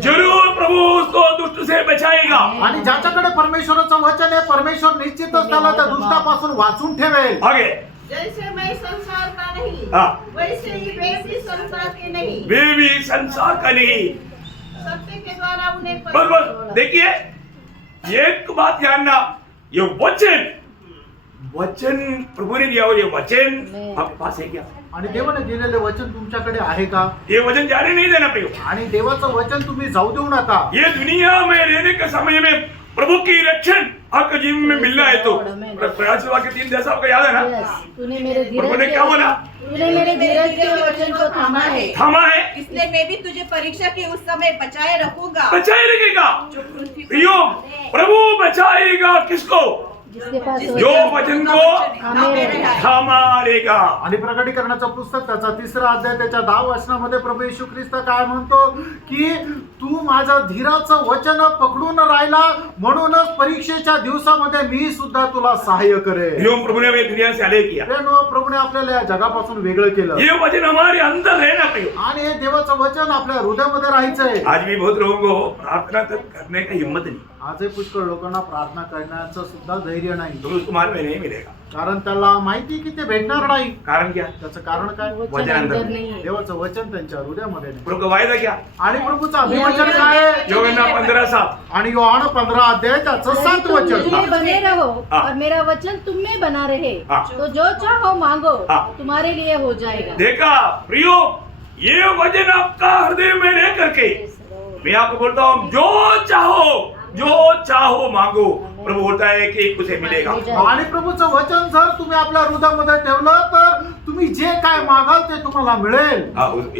जरूर प्रभु उसको दुष्ट से बचाएगा. आणि ज्याच्याकडे परमेश्वराचं वचन आहे परमेश्वर निश्चितच त्याला त्या दुष्टापासून वाचून ठेवेल. आगे, जैसे मैं संसार का नहीं हाँ। वैसे ही वे भी संसार के नहीं, वे भी संसार का नहीं. सत्य के द्वारा उन्हें बस बस देखिए, एक बात जानना, ये वचन प्रभु ने दिया हो, ये वचन आपके पास है क्या? आणि देवाने दिलेले वचन तुमच्याकडे आहे का? ये वचन जाने नहीं देना प्रियो. आणि देवाचं वचन तुम्ही जाऊ देऊ नका. ये दुनिया में रहने के समय में प्रभु की रक्षण आपके जीवन में मिलना है तो प्रयास के 3 जैसा आपको याद है ना. Yes, तूने मेरे प्रभु ने धीरज क्या बोला? तूने मेरे धीरज के वचन को थामा है. थामा है, इसलिए मैं भी तुझे परीक्षा के उस समय बचाए रखूंगा बचाए रखेगा. जो पृथ्वी पर प्रियो, प्रभु बचाएगा किसको? जिसके पास जो वचन को थामे रहे. थामा लेगा. आणि प्रकटीकरणाचं पुस्तक त्याचा 3रा अध्याय त्याच्या 10 वचनामध्ये प्रभू येशू ख्रिस्त काय म्हणतो की तू माझं धीराचं वचन पकडून राहिला म्हणूनच परीक्षेच्या दिवसामध्ये मी सुद्धा तुला सहाय्य करेन. यो प्रभु ने हमें दुनिया से अलग किया. प्रभूने आपल्याला या जगापासून वेगळं केलं. ये वचन हमारे अंदर है ना प्रियो. आणि हे देवाचं वचन आपल्या हृदयामध्ये राहायचंय. आज भी बहुत लोगों को प्रार्थना तक करने का हिम्मत नहीं. आजही पुष्कळ लोकांना प्रार्थना करण्याचं सुद्धा धैर्य नाही. तो उसको मालूम है नहीं मिलेगा. कारण त्याला माहिती की ते भेटणार नाही. कारण क्या? त्याचं कारण काय? वचन अंदर नहीं है. देवाचं वचन त्यांच्या हृदयामध्ये नाही. प्रभु का वायदा क्या? आणि प्रभूचं अभिवचन काय आहे? योगन्ना 15:7. आणि योहान 15 अध्याय त्याचं 7 तुम मुझ वचन. में बने रहो हाँ। और मेरा वचन तुम में बना रहे हाँ। तो जो चाहो मांगो हाँ। तुम्हारे लिए हो जाएगा. देखा प्रियो, ये वचन आपका हृदय में रह करके मैं आपको बोलता हूँ, जो चाहो मांगो. प्रभु बोलता है कि उसे मिलेगा. आणि प्रभूचं वचन जर तुम्ही आपल्या हृदयामध्ये ठेवलं तर तुम्ही जे काय मागाल ते तुम्हाला मिळेल.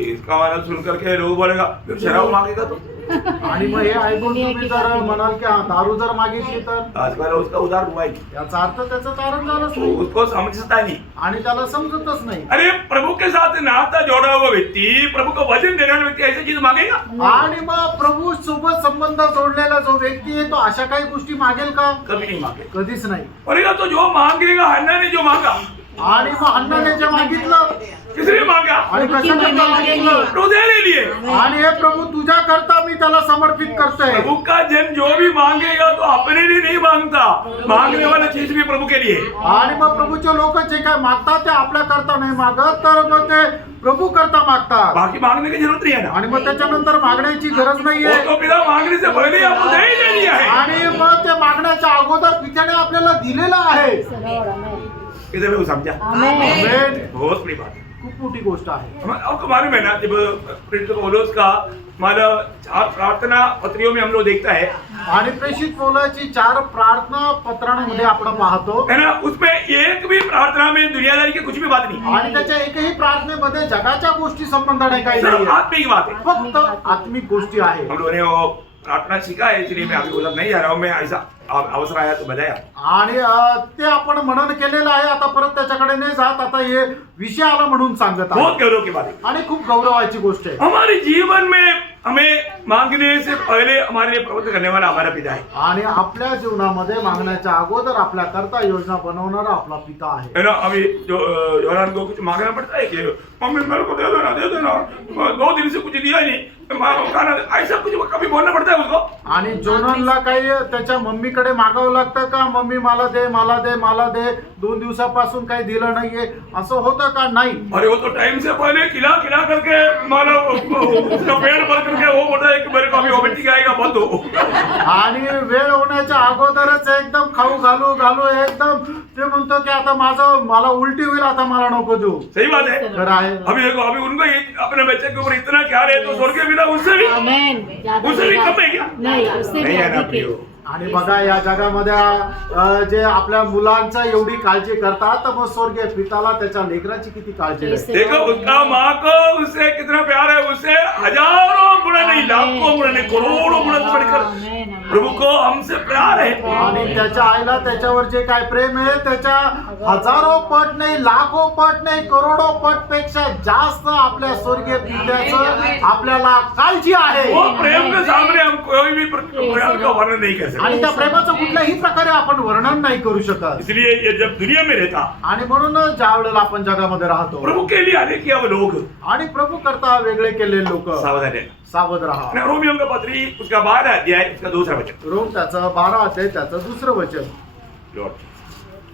इसका माना सुन करके लोग बोलेगा शराब मांगेगा तो. आणि मग हे ऐकून तुम्ही जर म्हणाल की दारू जर मागितली तर आजकाल उसका उधार हुआ ही. याचा अर्थ त्याचं कारण झालंच तो नाही उसको समझता नहीं. आणि त्याला समजतच नाही. अरे प्रभु के साथ नाता जोड़ा हुआ व्यक्ति, प्रभु को वचन देने वाला व्यक्ति ऐसी चीज मांगेगा? आणि मग प्रभू सोबत संबंध जोडलेला जो व्यक्ती आहे तो अशा काही गोष्टी मागेल का? कभी नहीं मांगे. कधीच नाही. बोलेगा तो जो मांगेगा, हन्ना ने जो मांगा, आणि मग हन्नाने जे मागितलं किसने मांगा? आणि कशाने मागितलं? हृदय लिए. आणि हे प्रभू तुझ्या करता मी त्याला समर्पित करतोय. प्रभु का जन जो भी मांगेगा तो अपने लिए नहीं मांगता, मांगने वाला चीज भी प्रभु के लिए. आणि मग प्रभूचे लोक जे काय मागतात ते आपल्या करता नाही मागत तर मग ते प्रभू करता मागतात. बाकी मांगने की जरूरत नहीं है ना. आणि मग त्याच्यानंतर मागण्याची गरज नाहीये. वो तो पिता मांगने से पहले आपको दे ही दे दिया है. आणि मग ते मागण्याच्या अगोदर पित्याने आपल्याला दिलेलं आहे. Lord, amen. किसे में वो समझा? Amen. आमेन. बहुत बड़ी बात है. खूप खूप मोठी गोष्ट आहे. आपको मालूम है ना जब प्रेरित पौलुस का हमारा 4 प्रार्थना पत्रियों में हम लोग देखता है आणि प्रेषित पौलाची 4 प्रार्थना पत्रांमध्ये आपण पाहतो है ना, उसमें एक भी प्रार्थना में दुनियादारी की कुछ भी बात नहीं, आणि त्याच्या एकही प्रार्थनेमध्ये जगाच्या गोष्टी संबंधाने काही सिर्फ नाही, आत्मिक बात है. फक्त आत्मिक गोष्टी आहे. हम लोगों ने वो प्रार्थना सीखा है, इसलिए मैं अभी बोला नहीं जा रहा हूँ, मैं ऐसा अवसर आया तो बजाया. आणि ते आपण मनन केलेलं आहे. आता परत त्याच्याकडे नाही जात, आता हे विषय आला म्हणून सांगत बहुत आहे गौरव की बात है. आणि खूप गौरवाची गोष्ट आहे. हमारे जीवन में हमें मांगने से पहले हमारे लिए प्रवृत्त करने वाला हमारा पिता है. आणि आपल्या जीवनामध्ये मागण्याच्या अगोदर आपल्या करता योजना बनवणारा आपला पिता आहे. है ना, अभी जो योनान को कुछ मांगना पड़ता है कि मम्मी मेरे को दे दो ना, 2 दिन से कुछ दिया नहीं, खाना ऐसा कुछ कभी बोलना पड़ता है उसको. आणि जोनानला काही त्याच्या मम्मीकडे मागावं लागतं का, मम्मी मला दे मला दे मला दे, 2 दिवसापासून काही दिलं नाहीये असं होतं का? नाही. अरे वो तो टाइम से पहले खिला खिला करके मानो उसका पेट भर करके वो बोलता है कि मेरे को अभी वोमिटिंग आएगा, बंद हो. आणि वेळ होण्याच्या अगोदरच एकदम खाऊ घालू घालू एकदम ते म्हणतो की आता मला उलटी होईल, आता मला नको देऊ. सही बात है. खरं आहे. अभी देखो, अभी उनको अपने बच्चे के ऊपर इतना ख्याल है तो स्वर्गीय पिता उससे भी कम है क्या? नहीं, उससे भी नहीं है ना अधिक है. प्रियो. आणि बघा या जगामध्ये जे आपल्या मुलांचा एवढी काळजी करतात, तर मग स्वर्गीय पिताला त्याच्या लेकराची किती काळजी आहे. देखो उसका माँ को उससे कितना प्यार है, उससे हजारों गुना नहीं, लाखों गुना नहीं, करोड़ों गुना बढ़कर प्रभु को हमसे प्यार है. आणि त्याच्या आईला त्याच्यावर जे काय प्रेम आहे त्याच्या हजारो पट नाही, लाखो पट नाही, करोडो पट पेक्षा जास्त आपल्या स्वर्गीय पित्याचं आपल्याला काळजी आहे. वो प्रेम के सामने हम कोई भी प्रेम का वर्णन नहीं कर सकते. आणि त्या प्रेमाचं कुठल्याही प्रकारे आपण वर्णन नाही करू शकत. इसलिए ये जब दुनिया में रहता आणि म्हणून ज्या वेळेला आपण जगामध्ये राहतो प्रभु के लिए आने किया वो लोग आणि प्रभु करता वेगळे केलेले लोक सावधान है. सावध राहा. रोमियो का पत्री उसका 12 अध्याय उसका 2 वचन. रोम त्याचं 12 अध्याय त्याचं 2 वचन. लॉर्ड.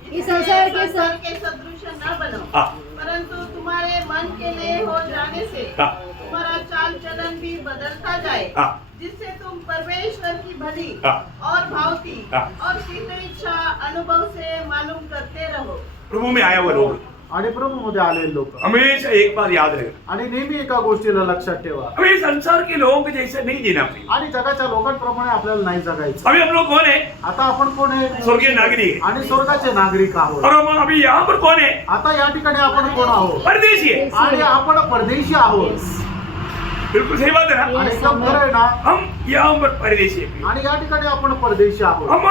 इस संसार के संसार के सदृश न बनो, हाँ. परंतु तुम्हारे मन के लिए हो जाने से हाँ. तुम्हारा चाल चलन भी बदलता जाए, हाँ. जिससे तुम परमेश्वर की भली हाँ. और भावती हाँ. और शीघ्र इच्छा अनुभव से मालूम करते रहो. प्रभु में आया वो लोग आणि प्रभु मध्ये आलेले लोक हमेशा एक बात याद रखना, आणि नेहमी एका गोष्टीला लक्षात ठेवा, हमें संसार के लोगों के जैसे नहीं जीना चाहिए. आणि जगाच्या लोकांप्रमाणे आपल्याला नाही जगायचं. अभी हम लोग कौन है? आता आपण कोण आहे? स्वर्गीय नागरिक है. आणि स्वर्गाचे नागरिक आहोत. और हम अभी यहाँ पर कौन है? आता या ठिकाणी आपण कोण आहोत? परदेशी है. आणि आपण परदेशी आहोत. बिल्कुल सही बात है ना. आणि एकदम खरं आहे ना. हम यहाँ पर परदेशी है. आणि या ठिकाणी आपण परदेशी आहोत. हम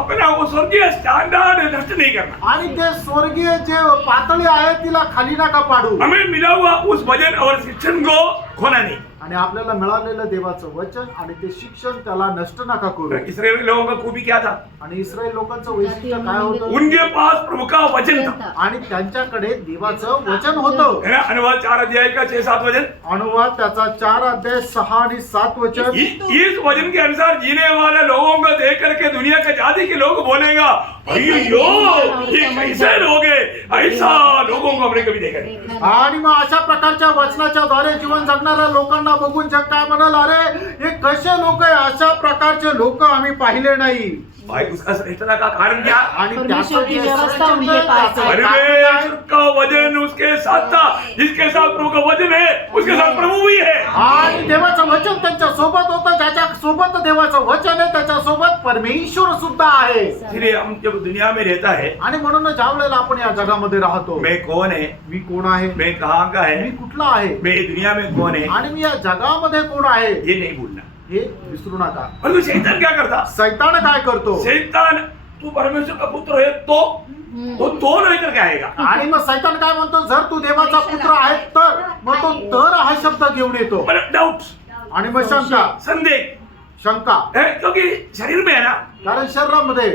अपना वो स्वर्गीय स्टैंडर्ड नष्ट नहीं करना. आणि ते स्वर्गीय जे पातळी आहे तिला खाली नका पाडू. हमें मिला हुआ उस वजन और शिक्षण को खोना नहीं. आणि आपल्याला मिळालेलं देवाचं वचन आणि ते शिक्षण त्याला नष्ट नका करू. इस्राएली लोगों का खूबी क्या था? आणि इस्रायल लोकांचं वैशिष्ट्य काय होतं? उनके पास प्रभु का वचन था. आणि त्यांच्याकडे देवाचं वचन होतं. है ना, अनुवाद 4 अध्याय का 6-7 वचन. अनुवाद त्याचा 4 अध्याय 6 आणि 7 वचन. इस वचन के अनुसार जीने वाले लोगों को देख करके दुनिया के जाति के लोग बोलेगा, अयो ये कैसे लोग हैं, ऐसा लोगों को हमने कभी देखा नहीं. आणि मग अशा प्रकारच्या वचनाच्या द्वारे जीवन जगणाऱ्या लोकांना बघून जग काय म्हणाल, अरे हे कसे लोक आहे, अशा प्रकारचे लोक आम्ही पाहिले नाही. भाई उसका श्रेष्ठता का कारण क्या? आणि परमेश्वर की त्याचं जे व्यवस्था श्रेष्ठता उनके पास है. त्याचं कारण परमेश्वर काय? का वचन उसके साथ था. जिसके साथ प्रभु का वचन है उसके साथ प्रभु भी है. आणि देवाचं वचन त्यांच्या सोबत होतं. ज्याच्या सोबत देवाचं वचन आहे त्याच्या सोबत परमेश्वर सुद्धा आहे. इसलिए हम जब दुनिया में रहता है, आणि म्हणून ज्या वेळेला आपण या जगामध्ये राहतो, मैं कौन है, मी कोण आहे, मैं कहाँ का मी है, कुठला आहे, मैं ये दुनिया में कौन है, आणि मी या जगामध्ये कोण आहे ये नहीं भूलना. हे विसरू नका. परंतु शैतान क्या करता? सैतान काय करतो? शैतान तू परमेश्वर का पुत्र है तो वो तो नहीं करके आएगा. आणि मग सैतान काय म्हणतो, जर तू देवाचा पुत्र आहे तर, मग तो तर हा शब्द घेऊन येतो. मतलब डाउट, आणि मग शंका, संदेह शंका, है, क्योंकि शरीर में है ना, कारण शरीरामध्ये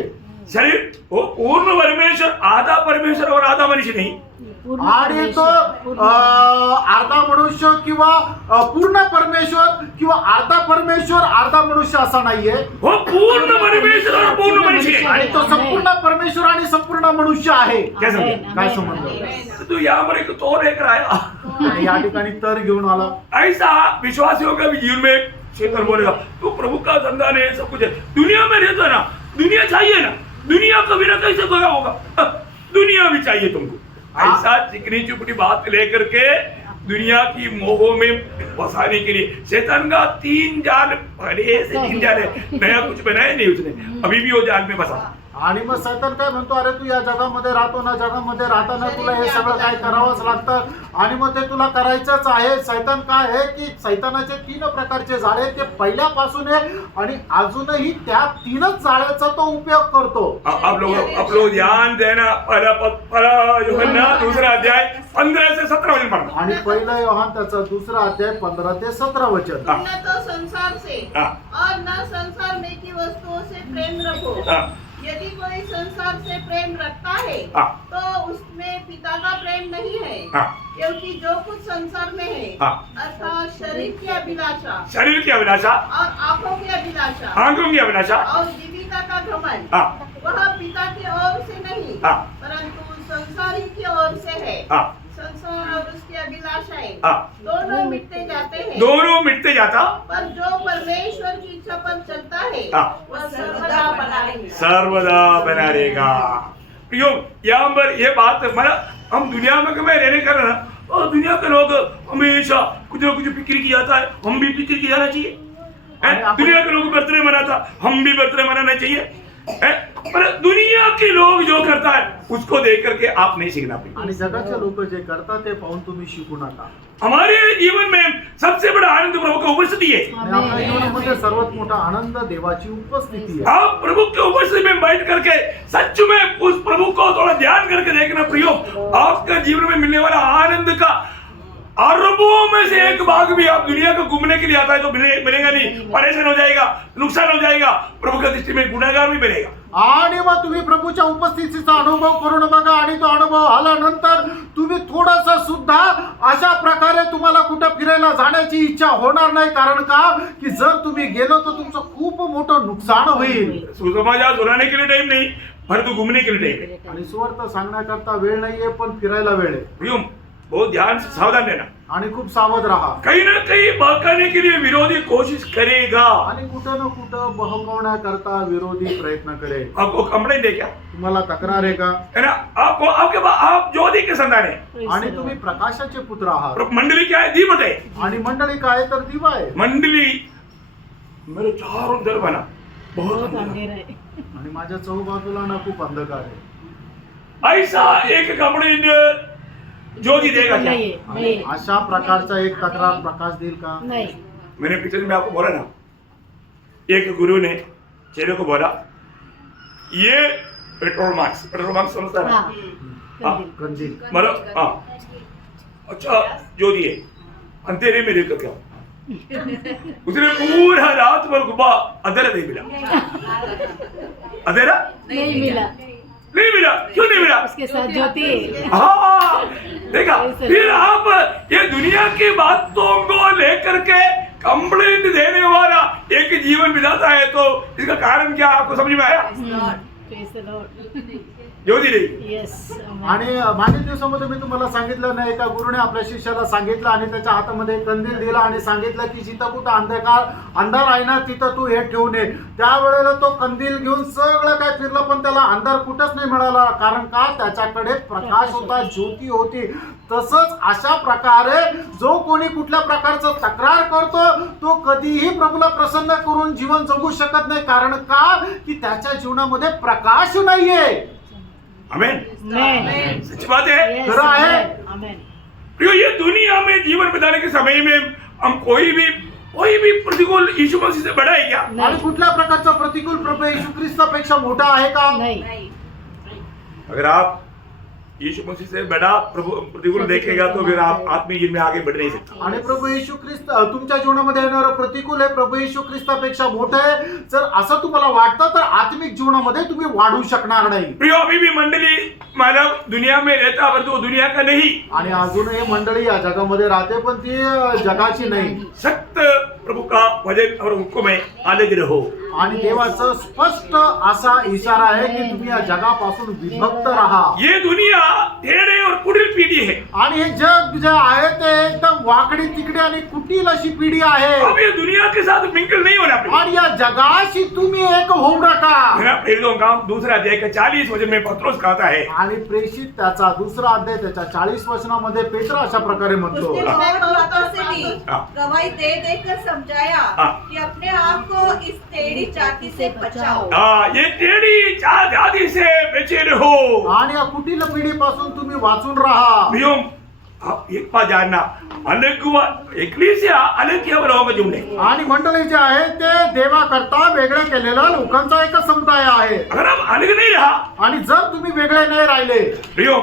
शरीर वो पूर्ण परमेश्वर, आधा परमेश्वर और आधा मनुष्य नहीं. आणि तो अर्धा मनुष्य किंवा पूर्ण परमेश्वर किंवा अर्धा परमेश्वर अर्धा मनुष्य असा नाहीये. वो पूर्ण परमेश्वर और पूर्ण मनुष्य है. आणि तो संपूर्ण परमेश्वर आणि संपूर्ण मनुष्य आहे. क्या समझे? काय संबंध? तो तू यहाँ पर एक तो लेकर आया. आणि या ठिकाणी तर घेऊन आला. ऐसा विश्वासियों का भी जीवन में शैतान बोलेगा तू प्रभु का संतान है, सब कुछ है, दुनिया में रहता ना, दुनिया चाहिए ना, दुनिया कभी ना कैसे होगा, दुनिया भी चाहिए तुमको. ऐसा चिकनी चुपड़ी बात लेकर के दुनिया की मोहों में फंसाने के लिए शैतान का 3 जाल, पहले से 3 जाल है, नया कुछ बनाया नहीं उसने, अभी भी वो जाल में फंसा। आणि मग सैतान काय म्हणतो, अरे तू या जगामध्ये राहतो ना, जगामध्ये राहताना तुला हे सगळं काय करावंच लागतं आणि मग ते तुला करायचंच आहे। सैतान काय आहे की सैतानाचे 3 प्रकारचे जाळे ते पहिल्यापासून आहे आणि अजूनही त्या 3च जाळ्याचा तो उपयोग करतो। आप लोग ध्यान देना, पहला यूहन्ना दूसरा अध्याय 15 से 17 वचन पढ़ना। आणि पहिला योहान त्याचा दुसरा अध्याय 15 ते 17 वचन। न तो संसार से और न संसार में की वस्तुओं से प्रेम रखो। यदि कोई संसार से प्रेम रखता है तो उसमें पिता का प्रेम नहीं है, क्योंकि जो कुछ संसार में है अर्थात शरीर की अभिलाषा और आंखों की अभिलाषा और जीविका का घमंड, वह पिता की ओर से नहीं परंतु संसारी की ओर से है। संसार और उसकी अभिलाषाएं दोनों मिटते जाता पर जो परमेश्वर की इच्छा पर चलता है वह सर्वदा बना रहेगा। प्रियो, यहाँ पर ये बात हम दुनिया में कभी रहने कर रहे हैं, और दुनिया के लोग हमेशा कुछ ना कुछ फिक्र किया जाता है, हम भी फिक्र किया जाना चाहिए। दुनिया के लोग बर्थडे मनाता, हम भी बर्थडे मनाना चाहिए। पर दुनिया के लोग जो करता है उसको देख करके आप नहीं सीखना पाहिजे, आणि जगाचे लोक जे करतात ते पाहून तुम्ही शिकू नका। हमारे जीवन में सबसे बड़ा आनंद प्रभु की उपस्थिति है। आपल्या जीवनामध्ये सर्वात मोठा आनंद देवाची उपस्थिती आहे। आप प्रभु की उपस्थिति में बैठ करके सच में उस प्रभु को थोड़ा ध्यान करके देखना प्रियो, आपका जीवन में मिलने वाला आनंद का अरबों में से एक भाग भी आप दुनिया को घूमने के लिए आता है तो मिलेगा नहीं, परेशान हो जाएगा, नुकसान हो जाएगा, प्रभु की दृष्टि में गुनाहगार भी बनेगा। आणि मग तुम्ही प्रभूच्या उपस्थितीचा अनुभव करून बघा आणि तो अनुभव आल्यानंतर तुम्ही थोडासा सुद्धा अशा प्रकारे तुम्हाला कुठे फिरायला जाण्याची इच्छा होणार नाही। कारण का की जर तुम्ही गेलो तर तुमचं खूप मोठं नुकसान होईल। सुसमाचार सुनाने के लिए टाइम नहीं, परंतु घूमने के लिए टाइम है। आणि सुवार्ता सांगण्याकरता वेळ नाहीये पण फिरायला वेळ आहे। प्रियो, बहुत ध्यान से सावधान रहना, आणि खूप सावध राहा। कहीं ना कहीं बहकाने के लिए विरोधी कोशिश करेगा, आणि कुठं ना कुठं बहकवण्याकरता विरोधी प्रयत्न करेल। आपको कंप्लेंट है क्या? तुम्हाला तक्रार आहे का? है ना, आपको आप ज्योति के संतान है, आणि तुम्ही प्रकाशाचे पुत्र आहात। मंडली क्या है? दीपट है। आणि मंडळी काय तर दिवा आहे। मंडली मेरे चारों तरफ बना बहुत अंधेरा है। आणि माझ्या चहूबाजूला ना खूप अंधकार आहे। ऐसा एक कंप्लेंट ज्योति देगा क्या? नहीं, अशा प्रकारचा एक तक्रार प्रकाश देईल का? नहीं। मैंने पिक्चर में आपको बोला ना, एक गुरु ने चेले को बोला ये पेट्रोल मार्क्स समझता है? हाँ, कंदील। मतलब हाँ, अच्छा ज्योति है, अंधेरे में लेकर क्या उसने पूरा रात भर घुमा, अंधेरा नहीं मिला। अंधेरा नहीं मिला। क्यों नहीं मिला? उसके साथ ज्योति। हाँ, देखा, फिर आप ये दुनिया की बातों को लेकर के कंप्लेंट देने वाला एक जीवन बिताता है, तो इसका कारण क्या आपको समझ में आया? ज्योति नहीं। यस। आणि मागील दिवसामध्ये मी तुम्हाला सांगितलं ना, एका गुरुने आपल्या शिष्याला सांगितलं आणि त्याच्या हातामध्ये एक कंदील दिला आणि सांगितलं की जिथं कुठं अंधार आहे ना तिथं तू हे ठेवून ये। त्यावेळेला तो कंदील घेऊन सगळं काय फिरलं पण त्याला अंधार कुठंच नाही मिळाला, कारण का त्याच्याकडे प्रकाश होता, ज्योती होती। तसंच अशा प्रकारे जो कोणी कुठल्या प्रकारचं तक्रार करतो तो कधीही प्रभूला प्रसन्न करून जीवन जगू शकत नाही, कारण का की त्याच्या जीवनामध्ये प्रकाश नाहीये। आमेन। सच बात है, खरं आहे। प्रियो, ये दुनिया में जीवन बिताने के समय में हम कोई भी प्रतिकूल यीशु मसीह से बड़ा है क्या? आणि कुठल्या प्रकारचा प्रतिकूल प्रभू येशू ख्रिस्तापेक्षा मोठा आहे का? नहीं। अगर आप यीशु मसीह से बड़ा प्रभु प्रतिकूल देखेगा तो फिर आप आत्मिक जीवन में आगे बढ़ नहीं सकते। आणि प्रभू येशू ख्रिस्त तुमच्या जीवनामध्ये येणारं प्रतिकूल आहे प्रभू येशू ख्रिस्तापेक्षा मोठं आहे, जर असं तुम्हाला वाटतं तर आत्मिक जीवनामध्ये तुम्ही वाढू शकणार नाही। प्रियो, अभी भी मंडली मानव दुनिया में रहता परंतु वो दुनिया का नहीं। आणि अजूनही मंडळी या जगामध्ये राहते पण ती जगाची नाही। सत्य प्रभु का वचन और हुक्म है अलग रहो। आणि देवाचं स्पष्ट असा इशारा आहे की तुम्ही या जगापासून विभक्त राहा. ये दुनिया टेढ़े और कुटिल पीढ़ी है। आणि हे जग जे आहे ते एकदम वाकडी तिकडे आणि कुटील अशी पिढी आहे. अब ये दुनिया के साथ मिंगल नहीं होना पड़ेगा। आणि या जगाशी तुम्ही एक होऊ नका. मेरा प्रेरितों का दूसरा अध्याय का 40 वचन में पत्रोस कहता है, आणि प्रेषित त्याचा दुसरा अध्याय त्याच्या 40 वचनामध्ये पेत्र अशा प्रकारे म्हणतो, उसने बहुत बातों से भी हाँ। गवाही दे देकर समझाया हाँ। कि अपने आप को इस टेढ़ी जाति से बचाओ। ये टेढ़ी जाति से बचे रहो। आणि या कुटील पिढीपासून तुम्ही वाचून राहा. प्रियो, आप एक बात जानना, अलग एकलीसिया अलग किया लोगों का जुमले। आणि मंडळी जे आहे ते देवाकरता वेगळे केलेला लोकांचा एक समुदाय आहे. अगर आप अलग नहीं रहा, आणि जर तुम्ही वेगळे नाही राहिले प्रियो,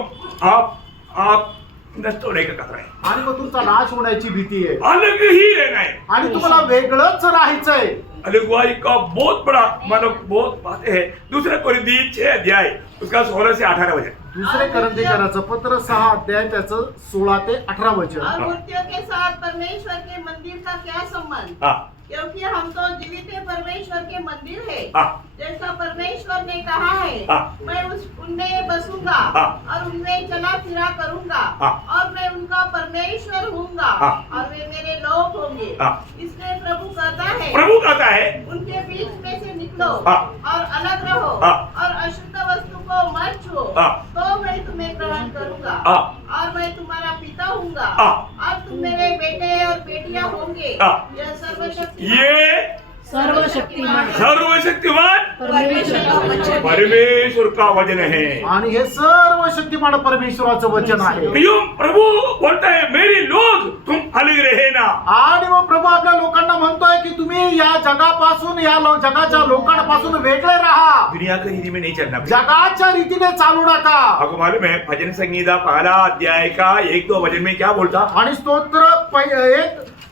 आप नष्ट होने का खतरा है। आणि मग तुमचा नाश होण्याची भीती आहे. अलग ही रहना है। आणि तुम्हाला वेगळंच राहायचंय. अलगवाई का बहुत बड़ा मतलब बहुत बातें है। दूसरा कोरिन्थी 6 अध्याय उसका 16 से 18 वचन। दुसरे करंथीकराचं पत्र 6 अध्याय त्याचं 16 ते 18 वचन. और मूर्तियों के साथ परमेश्वर के मंदिर का क्या संबंध? हाँ क्योंकि हम तो जीवित परमेश्वर के मंदिर है। हाँ जैसा परमेश्वर ने कहा है, हाँ। मैं उनमें बसूंगा हाँ। और उनमें चला फिरा करूंगा हाँ। और मैं उनका परमेश्वर हूँगा हाँ। और वे मेरे लोग होंगे। हाँ। इसलिए प्रभु कहता है, प्रभु कहता है, उनके बीच में से निकलो हाँ। और अलग रहो हाँ। और अशुद्ध वस्तु को मत छुओ, हाँ। तो मैं तुम्हें ग्रहण करूंगा हाँ। और मैं तुम्हारा पिता हूँगा हाँ। और तुम मेरे बेटे और बेटियां होंगे। हाँ। यह सर्वशक्ति ये सर्वशक्तिमान सर्वशक्तिमान परमेश्वर का वचन परमेश्वर का वचन है। आणि हे सर्व शक्तिमान परमेश्वराचं वचन आहे. प्रियो, प्रभु बोलता है, मेरे लोग तुम अलग रहे ना। आणि मग प्रभू आपल्या लोकांना म्हणतोय की तुम्ही या जगापासून जगाच्या लोकांपासून वेगळे राहा. दुनिया की रीति में नहीं चलना। जगाच्या रीतीने चालू नका. आपको मालूम है भजन संगीता 1 अध्याय का 1-2 वचन में क्या बोलता? आणि स्तोत्र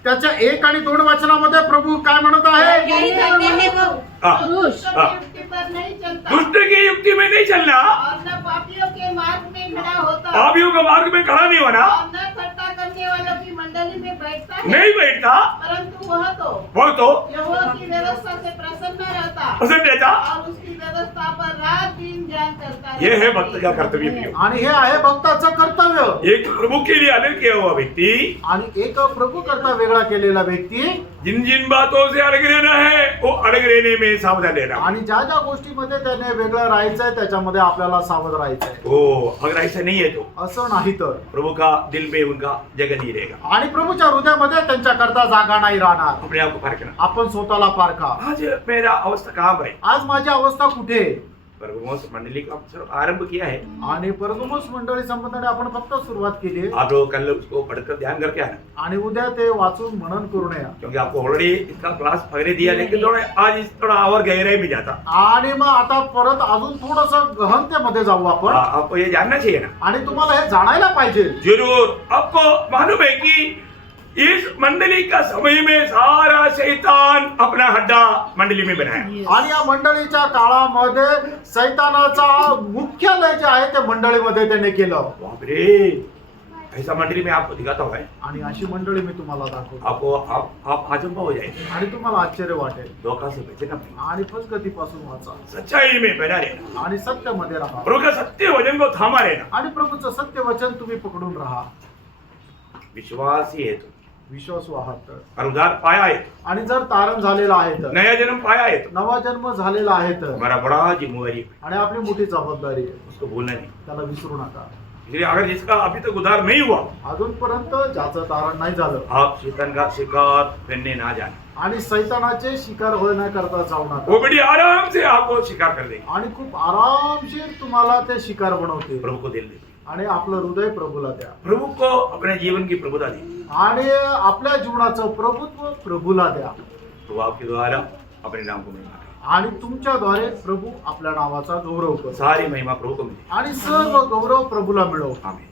त्याच्या 1 आणि 2 वचनामध्ये प्रभु काय म्हणत आहे? यही धन्य है वो पुरुष दुष्ट की युक्ति पर नहीं चलता दुष्ट की युक्ति में नहीं चलना, और न पापियों के मार्ग में खड़ा होता पापियों का मार्ग में खड़ा नहीं होना, और न ठट्टा करने वालों की मंडली में बैठता है, नहीं बैठता, परंतु वह तो वो तो यहोवा की व्यवस्था से प्रसन्न रहता पसंद रहता। और उसकी व्यवस्था पर रात दिन ध्यान करता ये है भक्त का कर्तव्य। प्रियो, आणि हे आहे भक्ताचं कर्तव्य. एक प्रभु के लिए अलग किया हुआ व्यक्ति आणि एक प्रभू करता वेगळा केलेला व्यक्ती जिन जिन बातों से अलग रहना है वो अलग रहने में सावधान रहना। आणि ज्या ज्या गोष्टीमध्ये त्याने वेगळं राहायचंय त्याच्यामध्ये आपल्याला सावध राहायचंय. ओ अगर ऐसा नहीं है तो असं नाही तर प्रभु का दिल में उनका जगह नहीं रहेगा। आणि प्रभूच्या हृदयामध्ये त्यांच्याकरता जागा नाही राहणार. अपने आप को परखना। आपण स्वतःला पारखा. आज मेरा अवस्था कहाँ है? आज माझी अवस्था कुठे? परगमोस मंडली का सिर्फ आरंभ किया है। आणि परगमोस मंडळी संबंधाने आपण फक्त सुरुवात केली आहे. आप लोग कल उसको पढ़कर ध्यान करके आना, आणि उद्या ते वाचून मनन करून या. क्योंकि आपको ऑलरेडी इसका क्लास पहले दिया, लेकिन थोड़ा आज इस थोड़ा और गहराई में जाता। आणि मग आता परत अजून थोडस गहनतेमध्ये जाऊ आपण. आपको ये जानना चाहिए ना। आणि तुम्हाला हे जाणायला पाहिजे. जरूर आपको मालूम है कि इस मंडली का समय में सारा शैतान अपना हड्डा मंडली में बनाया। आणि या मंडळीच्या काळामध्ये सैतानाचा मुख्यालय जे आहे ते मंडळीमध्ये त्याने केलं. बाप रे, ऐसा मंडली में आपको दिखाता हुआ है, आणि अशी मंडळी मी तुम्हाला दाखवतो. आपको आप आजंबा हो जाएगा। आणि तुम्हाला आश्चर्य वाटेल. धोखा से बचना पड़ेगा, आणि फसगतीपासून वाचा. सच्चाई में बना रहना, आणि सत्यामध्ये राहा. प्रभु का सत्य वचन को थामा रहना। आणि प्रभूचं सत्य वचन तुम्ही पकडून राहा. विश्वासी है तो, विश्वासू आहात तर. और उद्धार पाया है तो, आणि जर तारण झालेलं आहे तर, नया जन्म पाया है तो, नवा जन्म झालेला आहे तर, हमारा बड़ा जिम्मेवारी है, आणि आपली मोठी जबाबदारी आहे, उसको भूलना नहीं। त्याला विसरू नका. इसलिए अगर जिसका अभी तक उद्धार नहीं हुआ, अजूनपर्यंत ज्याचं तारण नाही झालं आप शैतान का शिकार करने ना जाए, आणि सैतानाचे शिकार होण्याकरता जाऊ नका. वो बड़ी आराम से आपको शिकार कर देगा। आणि खूप आरामशीर तुम्हाला ते शिकार बनवते. प्रभु को दिल दे, आणि आपलं हृदय प्रभूला द्या. प्रभु को अपने जीवन की प्रभुता दे। आणि आपल्या जीवनाचं प्रभुत्व प्रभूला द्या. प्रभु आपके द्वारा अपने नाम को महिमा करे। आणि तुमच्याद्वारे प्रभू आपल्या नावाचा गौरव कर. सारी महिमा प्रभु को मिले। आणि सर्व गौरव प्रभूला मिळव. आमीन।